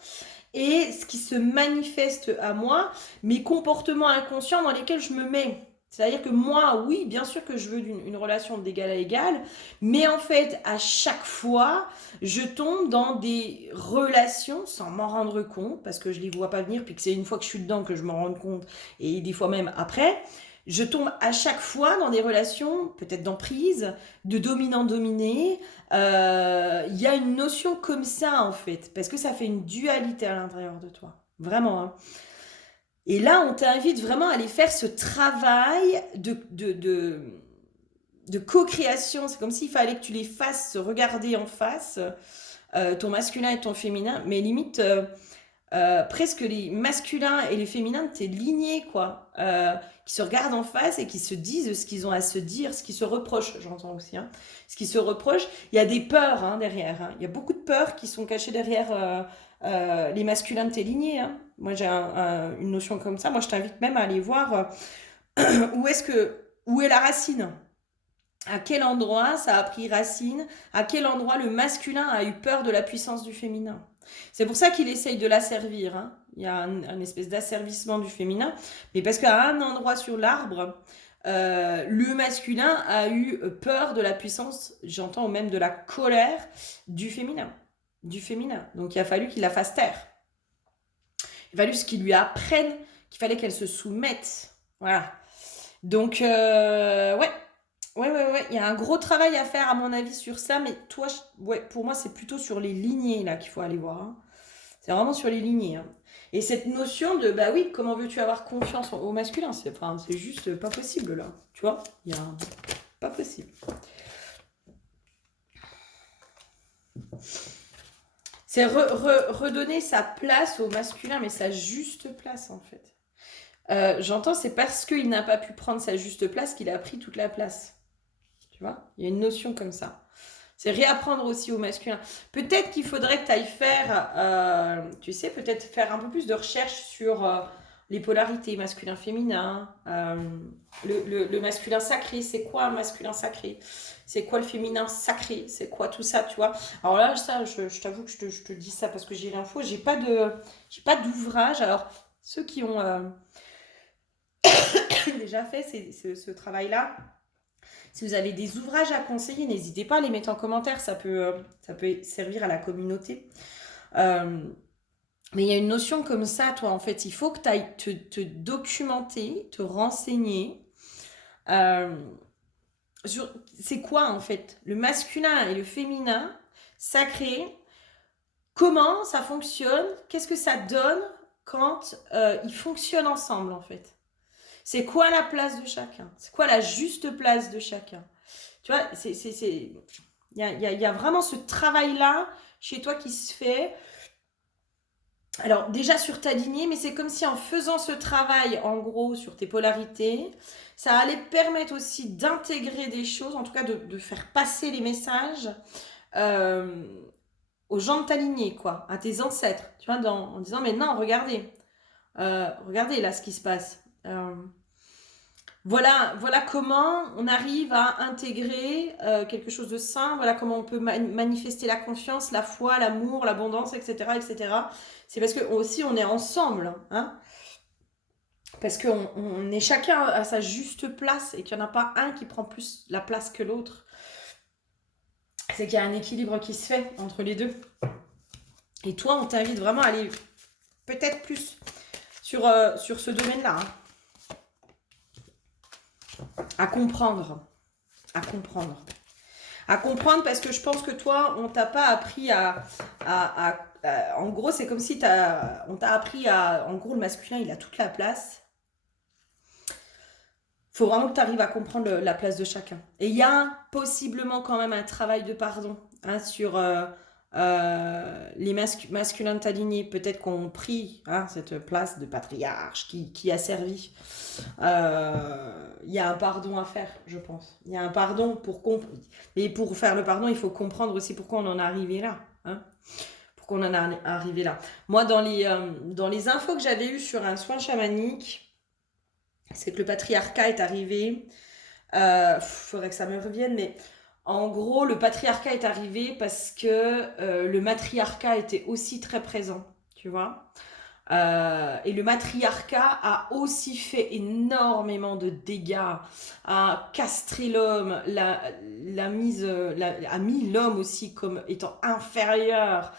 et ce qui se manifeste à moi, mes comportements inconscients dans lesquels je me mets. C'est-à-dire que moi, oui, bien sûr que je veux une relation d'égal à égal, mais en fait, à chaque fois, je tombe dans des relations sans m'en rendre compte, parce que je les vois pas venir, puis que c'est une fois que je suis dedans que je m'en rends compte, et des fois même après, je tombe à chaque fois dans des relations, peut-être d'emprise, de dominant-dominé. Il y a une notion comme ça, en fait, parce que ça fait une dualité à l'intérieur de toi. Vraiment, hein. Et là, on t'invite vraiment à aller faire ce travail de co-création. C'est comme s'il fallait que tu les fasses se regarder en face, ton masculin et ton féminin, mais limite, presque les masculins et les féminins de tes lignées, quoi. Qui se regardent en face et qui se disent ce qu'ils ont à se dire, ce qu'ils se reprochent, j'entends aussi, hein. Ce qu'ils se reprochent. Il y a des peurs, hein, derrière, hein. Il y a beaucoup de peurs qui sont cachées derrière les masculins de tes lignées, hein. Moi, j'ai une notion comme ça. Moi, je t'invite même à aller voir où est la racine. À quel endroit ça a pris racine, à quel endroit le masculin a eu peur de la puissance du féminin. C'est pour ça qu'il essaye de l'asservir, hein. Il y a un espèce d'asservissement du féminin, mais parce qu'à un endroit sur l'arbre, le masculin a eu peur de la puissance, j'entends même de la colère du féminin. Du féminin. Donc il a fallu qu'il la fasse taire. Il a fallu ce qu'il lui apprenne qu'il fallait qu'elle se soumette. Voilà. Donc, ouais. Ouais, il y a un gros travail à faire à mon avis sur ça, mais toi, ouais, pour moi, c'est plutôt sur les lignées là qu'il faut aller voir, hein. C'est vraiment sur les lignées, hein. Et cette notion de, bah oui, comment veux-tu avoir confiance au masculin? C'est juste pas possible là, tu vois? Il y a pas possible. C'est redonner sa place au masculin, mais sa juste place en fait. J'entends, c'est parce qu'il n'a pas pu prendre sa juste place qu'il a pris toute la place. Tu vois, il y a une notion comme ça. C'est réapprendre aussi au masculin. Peut-être qu'il faudrait que tu ailles faire, tu sais, peut-être faire un peu plus de recherche sur les polarités masculin-féminin, le masculin sacré. C'est quoi un masculin sacré? C'est quoi le féminin sacré? C'est quoi tout ça, tu vois? Alors là, ça, je t'avoue que je te dis ça parce que j'ai l'info. J'ai pas d'ouvrage. Alors, ceux qui ont déjà fait ce travail-là, si vous avez des ouvrages à conseiller, n'hésitez pas à les mettre en commentaire, ça peut servir à la communauté. Mais il y a une notion comme ça, toi, en fait, il faut que tu ailles te documenter, te renseigner. Euh, c'est quoi, en fait, le masculin et le féminin sacré? Comment ça fonctionne? Qu'est-ce que ça donne quand ils fonctionnent ensemble, en fait? C'est quoi la place de chacun? C'est quoi la juste place de chacun? Tu vois, il y a vraiment ce travail-là chez toi qui se fait. Alors, déjà sur ta lignée, mais c'est comme si en faisant ce travail, en gros, sur tes polarités, ça allait te permettre aussi d'intégrer des choses, en tout cas de faire passer les messages euh, aux gens de ta lignée, quoi, à tes ancêtres, tu vois, en disant, mais non, regardez là ce qui se passe. Voilà comment on arrive à intégrer quelque chose de sain, voilà comment on peut manifester la confiance, la foi, l'amour, l'abondance, etc., etc. C'est parce que aussi on est ensemble, hein, parce qu'on est chacun à sa juste place et qu'il n'y en a pas un qui prend plus la place que l'autre. C'est qu'il y a un équilibre qui se fait entre les deux. Et toi, on t'invite vraiment à aller peut-être plus sur ce domaine-là, hein. À comprendre. À comprendre. À comprendre parce que je pense que toi, on t'a pas appris en gros, c'est comme si on t'a appris à... En gros, le masculin, il a toute la place. Faut vraiment que tu arrives à comprendre la place de chacun. Et il y a possiblement quand même un travail de pardon, hein, sur les masculins de ta lignée. Peut-être qu'on pris, hein, cette place de patriarche qui a servi. Il y a un pardon à faire, je pense. Il y a un pardon et pour faire le pardon, il faut comprendre aussi pourquoi on en est arrivé là, hein. Pourquoi on en est arrivé là. Moi, dans les infos que j'avais eues sur un soin chamanique, c'est que le patriarcat est arrivé. Faudrait que ça me revienne, mais en gros, le patriarcat est arrivé parce que le matriarcat était aussi très présent, tu vois. Et le matriarcat a aussi fait énormément de dégâts, a castré l'homme, a mis l'homme aussi comme étant inférieur.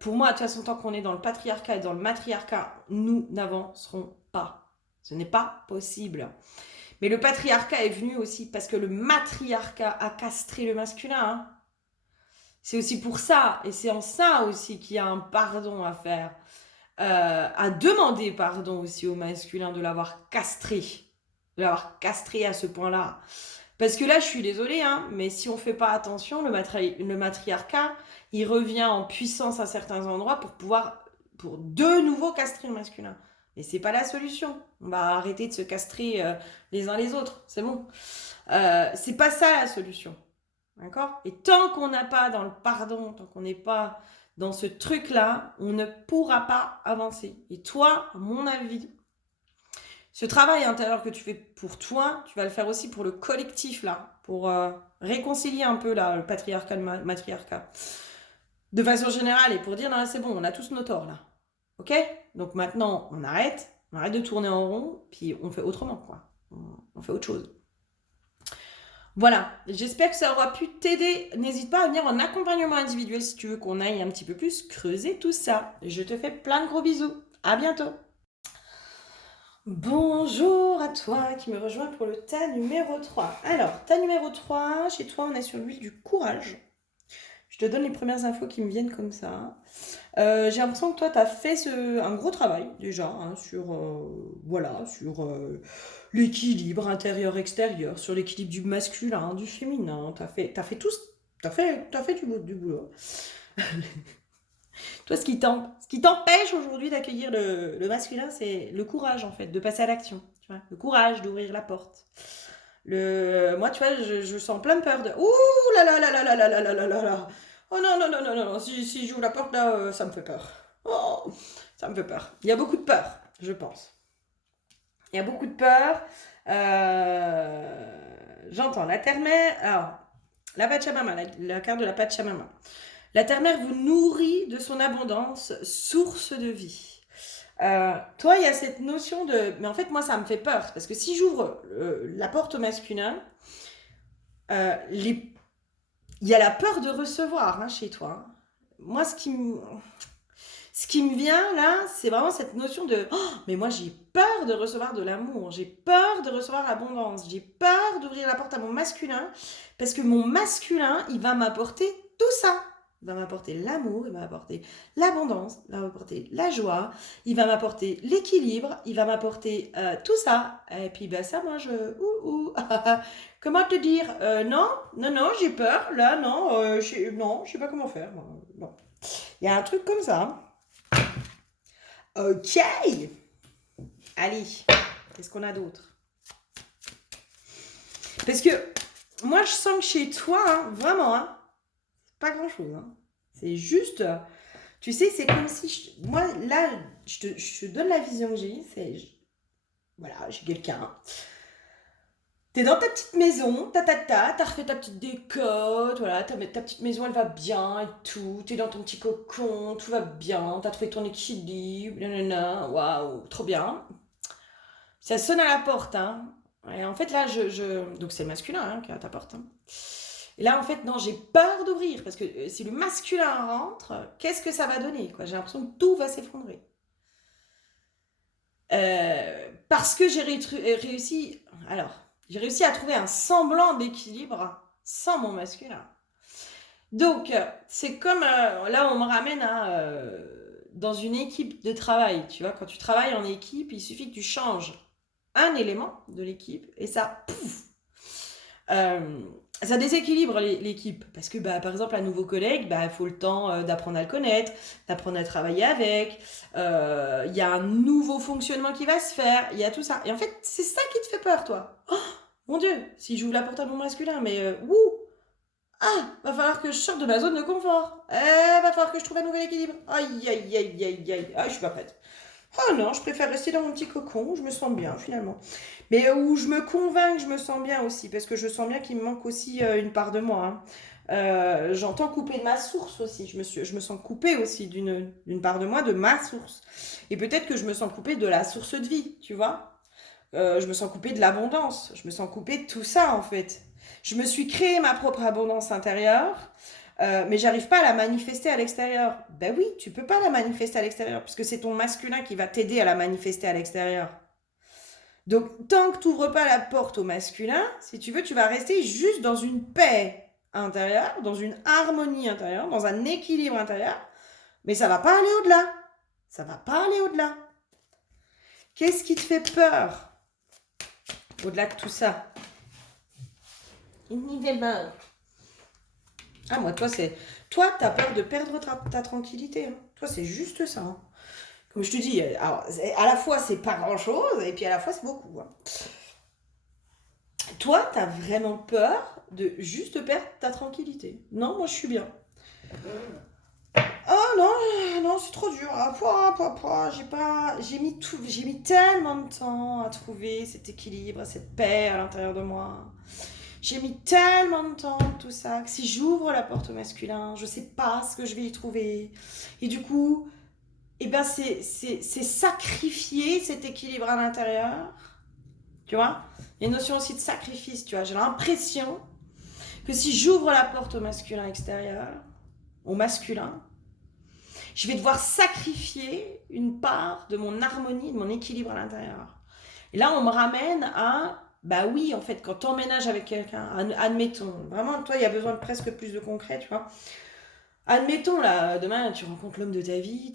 Pour moi, de toute façon, tant qu'on est dans le patriarcat et dans le matriarcat, nous n'avancerons pas. Ce n'est pas possible. Mais le patriarcat est venu aussi parce que le matriarcat a castré le masculin. Hein. C'est aussi pour ça, et c'est en ça aussi qu'il y a un pardon à faire. À demander pardon aussi au masculin de l'avoir castré. De l'avoir castré à ce point-là. Parce que là, je suis désolée, hein, mais si on fait pas attention, le matriarcat, il revient en puissance à certains endroits pour de nouveau castrer le masculin. Mais c'est pas la solution. On va arrêter de se castrer les uns les autres. C'est bon. C'est pas ça la solution. D'accord? Et tant qu'on n'a pas dans le pardon, tant qu'on n'est pas dans ce truc-là, on ne pourra pas avancer. Et toi, à mon avis, ce travail intérieur que tu fais pour toi, tu vas le faire aussi pour le collectif, là, pour réconcilier un peu là, le patriarcat, le matriarcat. De façon générale, et pour dire, non, c'est bon, on a tous nos torts, là. Ok? Donc maintenant, on arrête de tourner en rond, puis on fait autrement, quoi. On fait autre chose. Voilà, j'espère que ça aura pu t'aider. N'hésite pas à venir en accompagnement individuel si tu veux qu'on aille un petit peu plus creuser tout ça. Je te fais plein de gros bisous. À bientôt. Bonjour à toi qui me rejoins pour le tas numéro 3. Alors, tas numéro 3, chez toi, on est sur l'huile du courage. Je te donne les premières infos qui me viennent comme ça. J'ai l'impression que toi, tu as fait un gros travail déjà hein, sur l'équilibre intérieur-extérieur, sur l'équilibre du masculin, du féminin. T'as fait du boulot. Toi, ce qui t'empêche aujourd'hui d'accueillir le masculin, c'est le courage en fait, de passer à l'action. Tu vois, le courage d'ouvrir la porte. Moi, tu vois, je sens plein de peur de. Ouh là là là là là là là là là là là. Oh non, non, non, non, non, non. Si j'ouvre la porte là, ça me fait peur. Oh, ça me fait peur. Il y a beaucoup de peur, je pense. Il y a beaucoup de peur. J'entends la terre-mère. Alors, la Pachamama, la carte de la Pachamama. La terre-mère vous nourrit de son abondance, source de vie. Toi, il y a cette notion de... Mais en fait, moi, ça me fait peur. Parce que si j'ouvre la porte au masculin, il y a la peur de recevoir hein, chez toi. Moi, ce qui me vient là, c'est vraiment cette notion de oh, mais moi j'ai peur de recevoir de l'amour, j'ai peur de recevoir l'abondance, j'ai peur d'ouvrir la porte à mon masculin parce que mon masculin, il va m'apporter tout ça. Il va m'apporter l'amour, il va m'apporter l'abondance, il va m'apporter la joie, il va m'apporter l'équilibre, il va m'apporter tout ça. Et puis ben ça, moi comment te dire non, j'ai peur. Là, non, je sais pas comment faire. Non. Il y a un truc comme ça. Ok. Allez, qu'est-ce qu'on a d'autre? Parce que moi, je sens que chez toi, hein, vraiment, hein, pas grand-chose. Hein. C'est juste, tu sais, c'est comme si... moi, là, je te donne la vision que j'ai. Voilà, j'ai quelqu'un. T'es dans ta petite maison, t'as refait ta petite décote, voilà, ta petite maison, elle va bien et tout. T'es dans ton petit cocon, tout va bien, t'as trouvé ton équilibre, nanana, waouh, trop bien. Ça sonne à la porte, hein. Et en fait, là, donc c'est le masculin hein, qui est à ta porte. Hein. Et là, en fait, non, j'ai peur d'ouvrir parce que si le masculin rentre, qu'est-ce que ça va donner quoi? J'ai l'impression que tout va s'effondrer. Parce que j'ai réussi. Alors, j'ai réussi à trouver un semblant d'équilibre sans mon masculin. Donc, c'est comme là, on me ramène dans une équipe de travail. Tu vois, quand tu travailles en équipe, il suffit que tu changes un élément de l'équipe et ça, pouf, ça déséquilibre l'équipe. Parce que, par exemple, un nouveau collègue, il faut le temps d'apprendre à le connaître, d'apprendre à travailler avec. Il y a un nouveau fonctionnement qui va se faire. Il y a tout ça. Et en fait, c'est ça qui te fait peur, toi. Oh, mon Dieu, si j'ouvre la porte à mon masculin, mais va falloir que je sorte de ma zone de confort. Va falloir que je trouve un nouvel équilibre. Aïe, aïe, aïe, aïe, aïe. Ah, je suis pas prête. Oh non, je préfère rester dans mon petit cocon où je me sens bien, finalement. Mais où je me convainc que je me sens bien aussi, parce que je sens bien qu'il me manque aussi une part de moi. J'entends couper de ma source aussi. Je me sens coupée aussi d'une part de moi, de ma source. Et peut-être que je me sens coupée de la source de vie, tu vois. Je me sens coupée de l'abondance. Je me sens coupée de tout ça, en fait. Je me suis créé ma propre abondance intérieure, mais j'arrive pas à la manifester à l'extérieur. Ben oui, tu peux pas la manifester à l'extérieur, puisque c'est ton masculin qui va t'aider à la manifester à l'extérieur. Donc, tant que tu n'ouvres pas la porte au masculin, si tu veux, tu vas rester juste dans une paix intérieure, dans une harmonie intérieure, dans un équilibre intérieur, mais ça va pas aller au-delà. Ça va pas aller au-delà. Qu'est-ce qui te fait peur au-delà de tout ça? Ah, moi, toi, t'as peur de perdre ta tranquillité. Hein. Toi, c'est juste ça. Hein. Comme je te dis, alors, à la fois, c'est pas grand-chose, et puis à la fois, c'est beaucoup. Hein. Toi, t'as vraiment peur de juste perdre ta tranquillité. Non, moi, je suis bien. Oh non, non, c'est trop dur. Ah, j'ai mis tellement de temps à trouver cet équilibre, cette paix à l'intérieur de moi. J'ai mis tellement de temps tout ça que si j'ouvre la porte au masculin, je sais pas ce que je vais y trouver. Et du coup, eh ben c'est sacrifier cet équilibre à l'intérieur. Tu vois? Il y a une notion aussi de sacrifice, tu vois. J'ai l'impression que si j'ouvre la porte au masculin extérieur, au masculin, je vais devoir sacrifier une part de mon harmonie, de mon équilibre à l'intérieur. Et là, on me ramène à, bah oui, en fait, quand tu emménages avec quelqu'un, admettons, vraiment, toi, il y a besoin de presque plus de concret, tu vois. Admettons, là, demain, tu rencontres l'homme de ta vie,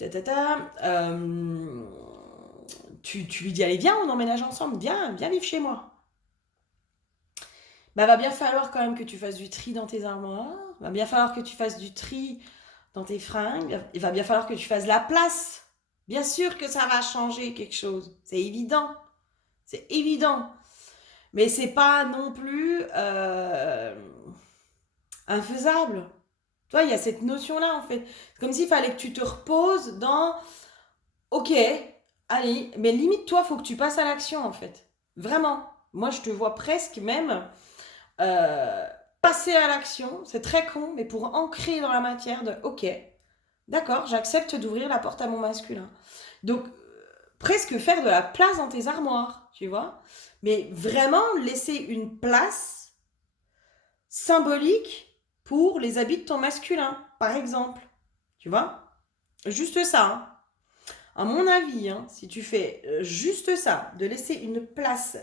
tu lui dis, allez, viens, on emménage ensemble, viens vivre chez moi. Bah, va bien falloir quand même que tu fasses du tri dans tes armoires, va bien falloir que tu fasses du tri dans tes fringues, il va bien falloir que tu fasses la place. Bien sûr que ça va changer quelque chose, c'est évident. C'est évident. Mais c'est pas non plus infaisable. Toi, il y a cette notion-là, en fait. C'est comme s'il fallait que tu te reposes dans ok, allez, mais limite, toi, faut que tu passes à l'action, en fait. Vraiment. Moi, je te vois presque même euh, passer à l'action. C'est très con, mais pour ancrer dans la matière de ok, d'accord, j'accepte d'ouvrir la porte à mon masculin. Donc, presque faire de la place dans tes armoires, tu vois. Mais vraiment laisser une place symbolique pour les habits de ton masculin, par exemple. Tu vois. Juste ça. Hein. À mon avis, hein, si tu fais juste ça, de laisser une place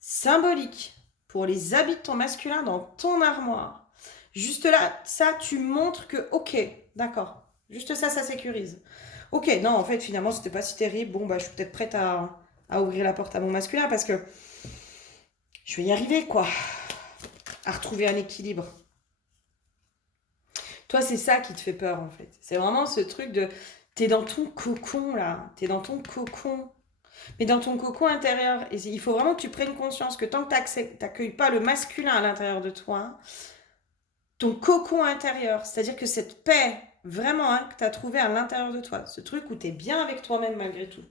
symbolique pour les habits de ton masculin dans ton armoire, juste là, ça, tu montres que, ok, d'accord, juste ça, ça sécurise. Ok, non, en fait, finalement, c'était pas si terrible. Bon, bah, je suis peut-être prête à ouvrir la porte à mon masculin parce que je vais y arriver, quoi. À retrouver un équilibre. Toi, c'est ça qui te fait peur, en fait. C'est vraiment ce truc de... T'es dans ton cocon, là. T'es dans ton cocon. Mais dans ton cocon intérieur. Et il faut vraiment que tu prennes conscience que tant que t'accueilles pas le masculin à l'intérieur de toi, ton cocon intérieur, c'est-à-dire que cette paix, vraiment, hein, que tu as trouvé à l'intérieur de toi, ce truc où tu es bien avec toi-même malgré tout,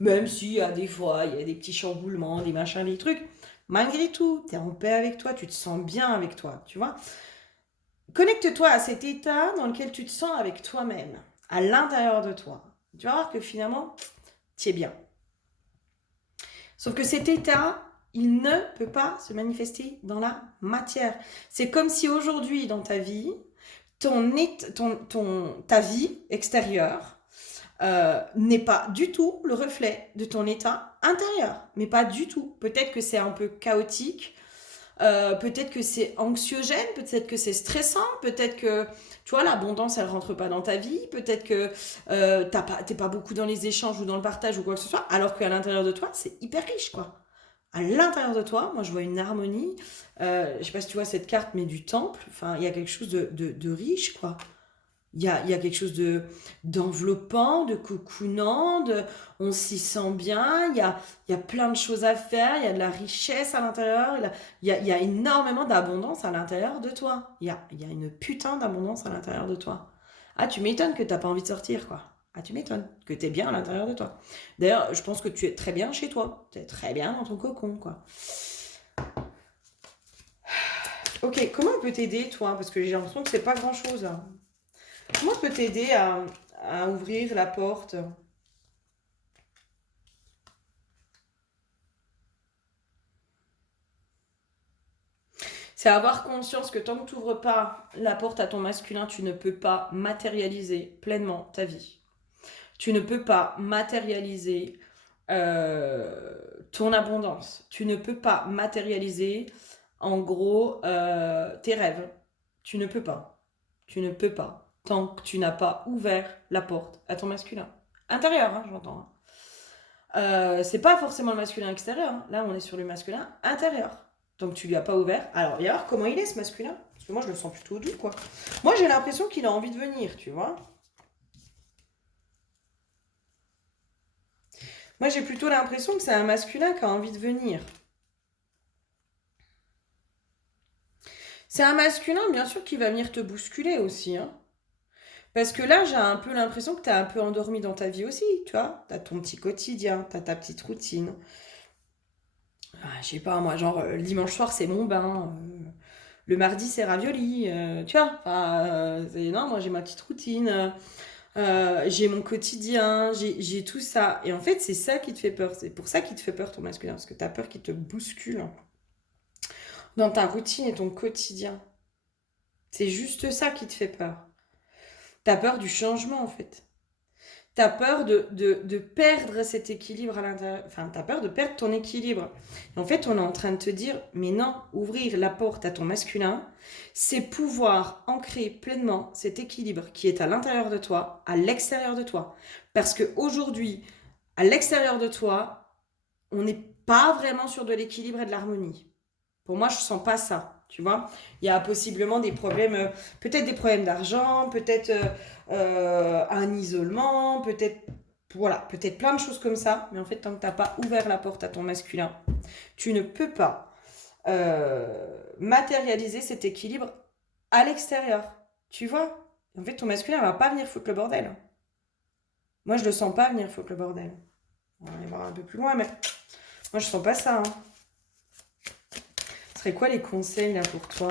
même si des fois, il y a des petits chamboulements, des machins, des trucs, malgré tout, tu es en paix avec toi, tu te sens bien avec toi, tu vois. Connecte-toi à cet état dans lequel tu te sens avec toi-même, à l'intérieur de toi. Tu vas voir que finalement, tu es bien. Sauf que cet état, il ne peut pas se manifester dans la matière. C'est comme si aujourd'hui, dans ta vie, ta vie extérieure n'est pas du tout le reflet de ton état intérieur. Mais pas du tout. Peut-être que c'est un peu chaotique, peut-être que c'est anxiogène, peut-être que c'est stressant, peut-être que, tu vois, l'abondance, elle rentre pas dans ta vie, peut-être que t'es pas beaucoup dans les échanges ou dans le partage ou quoi que ce soit, alors qu'à l'intérieur de toi, c'est hyper riche, quoi. À l'intérieur de toi, moi, je vois une harmonie. Je sais pas si tu vois cette carte, mais du temple. Enfin, il y a quelque chose de riche, quoi. Il y a quelque chose d'enveloppant, de cocoonant, on s'y sent bien, il y a plein de choses à faire, il y a de la richesse à l'intérieur, il y a énormément d'abondance à l'intérieur de toi. Il y a une putain d'abondance à l'intérieur de toi. Ah, tu m'étonnes que t'as pas envie de sortir, quoi. Ah, tu m'étonnes que t'es bien à l'intérieur de toi. D'ailleurs, je pense que tu es très bien chez toi. Tu es très bien dans ton cocon, quoi. Ok, comment on peut t'aider, toi? Parce que j'ai l'impression que c'est pas grand-chose, là. Comment on peut t'aider à ouvrir la porte? C'est avoir conscience que tant que tu n'ouvres pas la porte à ton masculin, tu ne peux pas matérialiser pleinement ta vie. Tu ne peux pas matérialiser ton abondance. Tu ne peux pas matérialiser, en gros, tes rêves. Tu ne peux pas. Tu ne peux pas. Tant que tu n'as pas ouvert la porte à ton masculin. Intérieur, hein, j'entends. Hein. C'est pas forcément le masculin extérieur. Hein. Là, on est sur le masculin intérieur. Donc, tu lui as pas ouvert. Alors, et alors, comment il est ce masculin? Parce que moi, je le sens plutôt doux, quoi. Moi, j'ai l'impression qu'il a envie de venir, tu vois. Moi, j'ai plutôt l'impression que c'est un masculin qui a envie de venir. C'est un masculin, bien sûr, qui va venir te bousculer aussi. Hein. Parce que là, j'ai un peu l'impression que tu es un peu endormi dans ta vie aussi, tu vois. Tu as ton petit quotidien, tu as ta petite routine. Je sais pas, moi, genre, le dimanche soir, c'est mon bain. Le mardi, c'est ravioli. Tu vois, non, moi, j'ai ma petite routine. J'ai mon quotidien, j'ai tout ça. Et en fait, c'est ça qui te fait peur. C'est pour ça qu'il te fait peur, ton masculin. Parce que tu as peur qu'il te bouscule dans ta routine et ton quotidien. C'est juste ça qui te fait peur. T'as peur du changement, en fait. T'as peur de perdre cet équilibre à l'intérieur. Enfin, t'as peur de perdre ton équilibre. Et en fait, on est en train de te dire, mais non, ouvrir la porte à ton masculin, c'est pouvoir ancrer pleinement cet équilibre qui est à l'intérieur de toi, à l'extérieur de toi. Parce qu'aujourd'hui, à l'extérieur de toi, on n'est pas vraiment sur de l'équilibre et de l'harmonie. Pour moi, je sens pas ça, tu vois. Il y a possiblement des problèmes, peut-être des problèmes d'argent, peut-être un isolement, peut-être voilà, peut-être plein de choses comme ça. Mais en fait, tant que t'as pas ouvert la porte à ton masculin, tu ne peux pas matérialiser cet équilibre à l'extérieur, tu vois. En fait, ton masculin va pas venir foutre le bordel. Moi, je le sens pas venir foutre le bordel. On va aller voir un peu plus loin, mais moi, je sens pas ça. Hein. Ce serait quoi les conseils là pour toi?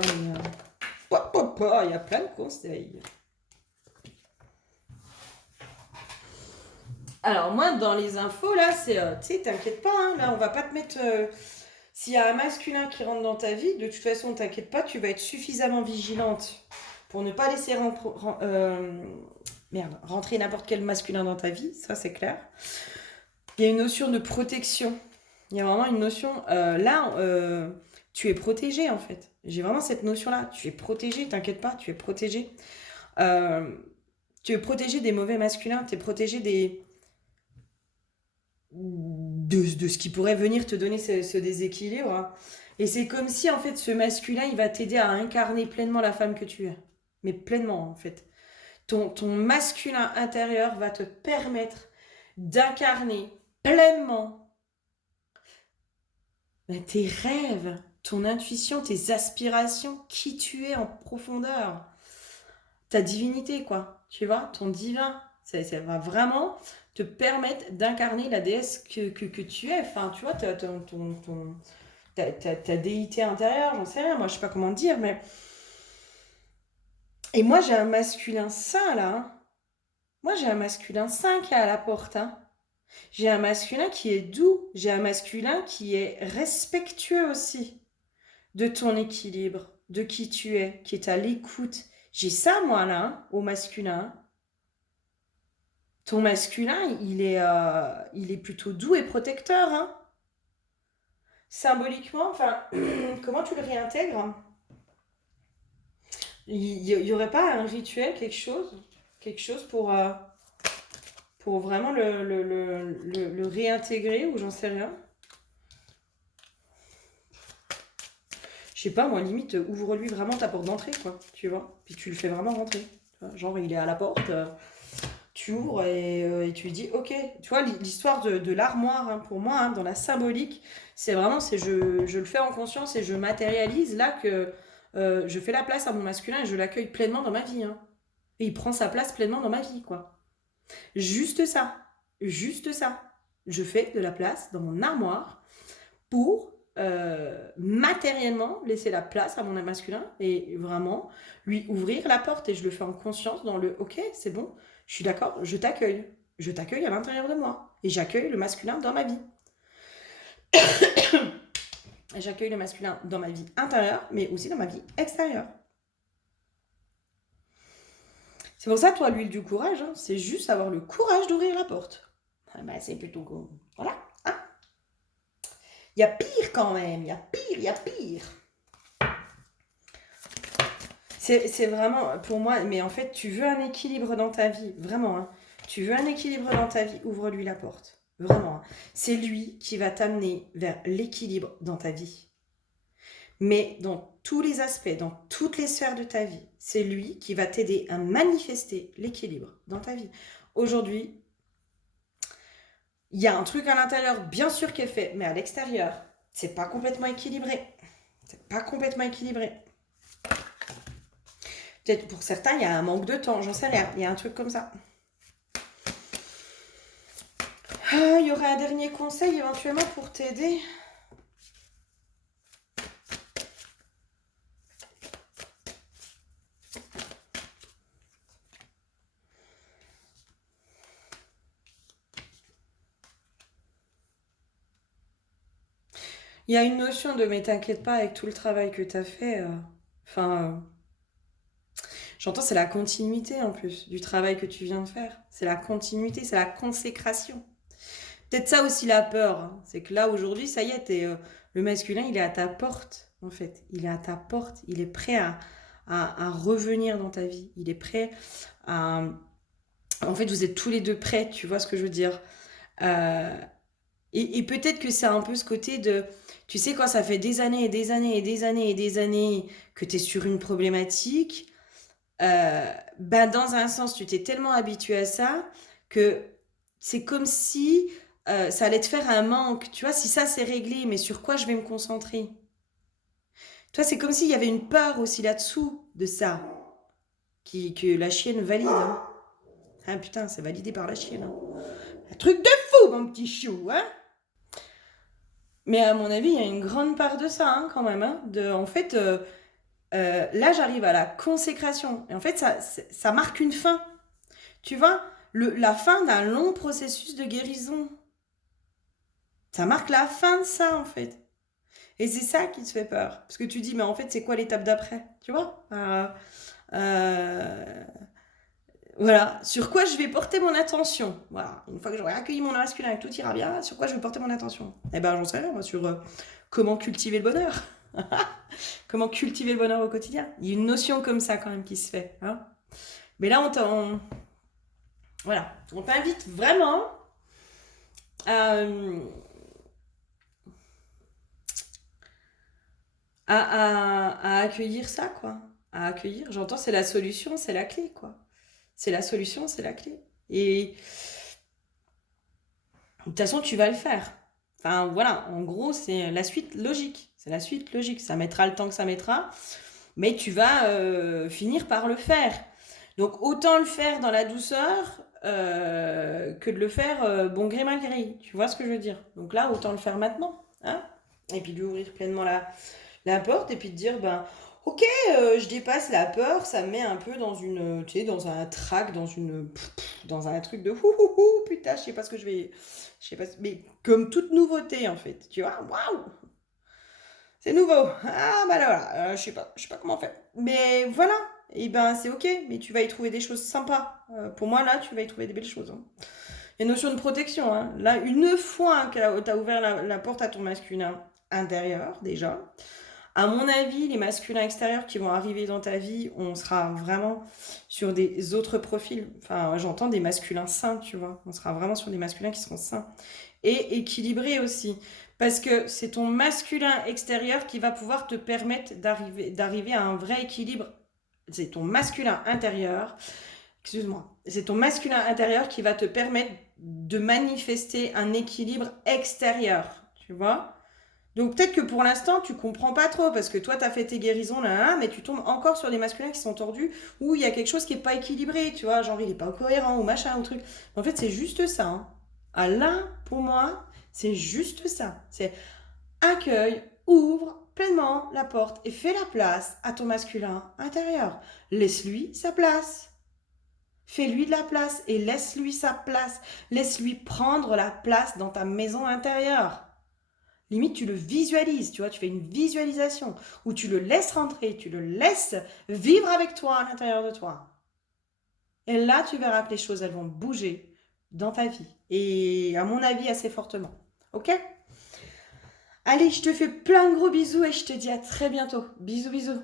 Il y a plein de conseils. Alors moi, dans les infos, là, c'est, tu sais, t'inquiète pas, hein, là, on va pas te mettre... s'il y a un masculin qui rentre dans ta vie, de toute façon, t'inquiète pas, tu vas être suffisamment vigilante pour ne pas laisser rentrer n'importe quel masculin dans ta vie, ça c'est clair. Il y a une notion de protection. Il y a vraiment une notion... tu es protégé, en fait. J'ai vraiment cette notion-là. Tu es protégé, t'inquiète pas, tu es protégé. Euh, tu es protégé des mauvais masculins, tu es protégé de ce qui pourrait venir te donner ce déséquilibre. Hein. Et c'est comme si, en fait, ce masculin, il va t'aider à incarner pleinement la femme que tu es. Mais pleinement, en fait. Ton masculin intérieur va te permettre d'incarner pleinement tes rêves, ton intuition, tes aspirations, qui tu es en profondeur. Ta divinité, quoi. Tu vois, ton divin. Ça va vraiment te permettre d'incarner la déesse que tu es. Enfin, tu vois, ta déité intérieure, j'en sais rien, moi je sais pas comment dire, mais... Et moi j'ai un masculin sain là. Hein. Moi j'ai un masculin sain qui est à la porte. Hein. J'ai un masculin qui est doux. J'ai un masculin qui est respectueux aussi de ton équilibre, de qui tu es, qui est à l'écoute. J'ai ça moi là, hein, au masculin. Ton masculin, il est plutôt doux et protecteur. Hein. Symboliquement, enfin, comment tu le réintègres? Il y aurait pas un rituel, quelque chose pour vraiment le réintégrer ou j'en sais rien. Je sais pas, moi, limite, ouvre-lui vraiment ta porte d'entrée, quoi, tu vois. Puis tu le fais vraiment rentrer. Genre, il est à la porte, tu ouvres et tu lui dis, ok. Tu vois, l'histoire de l'armoire, hein, pour moi, hein, dans la symbolique, c'est vraiment, je le fais en conscience et je matérialise là que je fais la place à mon masculin et je l'accueille pleinement dans ma vie. Hein. Et il prend sa place pleinement dans ma vie, quoi. Juste ça. Juste ça. Je fais de la place dans mon armoire pour matériellement laisser la place à mon masculin et vraiment lui ouvrir la porte. Et je le fais en conscience dans le ok, c'est bon, je suis d'accord, je t'accueille. Je t'accueille à l'intérieur de moi. Et j'accueille le masculin dans ma vie. Et j'accueille le masculin dans ma vie intérieure, mais aussi dans ma vie extérieure. C'est pour ça, toi, l'huile du courage, hein, c'est juste avoir le courage d'ouvrir la porte. Ah bah, c'est plutôt cool. Voilà. Hein, il y a pire quand même. Il y a pire, il y a pire. C'est vraiment, pour moi, mais en fait, tu veux un équilibre dans ta vie, vraiment. Hein, tu veux un équilibre dans ta vie, ouvre-lui la porte. Vraiment. Hein. C'est lui qui va t'amener vers l'équilibre dans ta vie. Mais dans tous les aspects, dans toutes les sphères de ta vie, c'est lui qui va t'aider à manifester l'équilibre dans ta vie. Aujourd'hui, il y a un truc à l'intérieur, bien sûr, qui est fait, mais à l'extérieur, c'est pas complètement équilibré. C'est pas complètement équilibré. Peut-être pour certains, il y a un manque de temps, j'en sais rien. Il y a un truc comme ça. Il y aurait un dernier conseil éventuellement pour t'aider. Il y a une notion de mais t'inquiète pas avec tout le travail que t'as fait. J'entends, c'est la continuité en plus du travail que tu viens de faire. C'est la continuité, c'est la consécration. Peut-être ça aussi la peur. Hein. C'est que là aujourd'hui, ça y est, le masculin, il est à ta porte en fait. Il est à ta porte. Il est prêt à revenir dans ta vie. Il est prêt à... En fait, vous êtes tous les deux prêts, tu vois ce que je veux dire. Et peut-être que c'est un peu ce côté de... Tu sais, quand ça fait des années et des années et des années et des années que tu es sur une problématique, dans un sens, tu t'es tellement habitué à ça que c'est comme si ça allait te faire un manque. Tu vois, si ça c'est réglé, mais sur quoi je vais me concentrer? Toi, c'est comme s'il y avait une peur aussi là-dessous de ça, que la chienne valide. Hein. Ah putain, c'est validé par la chienne. Hein. Un truc de fou, mon petit chou, hein? Mais à mon avis, il y a une grande part de ça, hein, quand même. Hein, en fait, là, j'arrive à la consécration. Et en fait, ça marque une fin. Tu vois, la fin d'un long processus de guérison. Ça marque la fin de ça, en fait. Et c'est ça qui te fait peur. Parce que tu dis, mais en fait, c'est quoi l'étape d'après? Tu vois Voilà. Sur quoi je vais porter mon attention? Voilà. Une fois que j'aurai accueilli mon masculin et que tout ira bien, sur quoi je vais porter mon attention? Eh ben, j'en sais rien, moi, sur comment cultiver le bonheur. Comment cultiver le bonheur au quotidien. Il y a une notion comme ça, quand même, qui se fait. Hein. Mais là, voilà. On t'invite vraiment à accueillir ça, quoi. À accueillir. J'entends, c'est la solution, c'est la clé, quoi. C'est la solution, c'est la clé. Et de toute façon, tu vas le faire. Enfin, voilà, en gros, c'est la suite logique. C'est la suite logique. Ça mettra le temps que ça mettra, mais tu vas finir par le faire. Donc, autant le faire dans la douceur que de le faire bon gré mal gré. Tu vois ce que je veux dire? Donc là, autant le faire maintenant. Hein, et puis lui ouvrir pleinement la porte et puis te dire, ok, je dépasse la peur, ça me met un peu dans une, tu sais, dans un trac, dans un truc de putain, je sais pas ce que je sais pas, mais comme toute nouveauté en fait, tu vois, waouh, c'est nouveau, ah bah là, voilà, je sais pas comment faire, mais voilà, et c'est ok, mais tu vas y trouver des choses sympas, pour moi là, tu vas y trouver des belles choses. Hein. Il y a une notion de protection, hein. Là, une fois que tu as ouvert la porte à ton masculin intérieur déjà, à mon avis, les masculins extérieurs qui vont arriver dans ta vie, on sera vraiment sur des autres profils. Enfin, j'entends des masculins sains, tu vois. On sera vraiment sur des masculins qui seront sains. Et équilibrés aussi. Parce que c'est ton masculin extérieur qui va pouvoir te permettre d'arriver à un vrai équilibre. C'est ton masculin intérieur. Excuse-moi. C'est ton masculin intérieur qui va te permettre de manifester un équilibre extérieur. Tu vois ? Donc peut-être que pour l'instant, tu comprends pas trop, parce que toi, tu as fait tes guérisons, là, mais tu tombes encore sur des masculins qui sont tordus, où il y a quelque chose qui est pas équilibré, tu vois, genre il est pas cohérent, ou machin, ou truc. En fait, c'est juste ça. Hein. Ah là, pour moi, c'est juste ça. C'est accueille, ouvre pleinement la porte et fais la place à ton masculin intérieur. Laisse-lui sa place. Fais-lui de la place et laisse-lui sa place. Laisse-lui prendre la place dans ta maison intérieure. Limite, tu le visualises, tu vois, tu fais une visualisation où tu le laisses rentrer, tu le laisses vivre avec toi à l'intérieur de toi. Et là, tu verras que les choses, elles vont bouger dans ta vie. Et à mon avis, assez fortement. Ok? Allez, je te fais plein de gros bisous et je te dis à très bientôt. Bisous, bisous.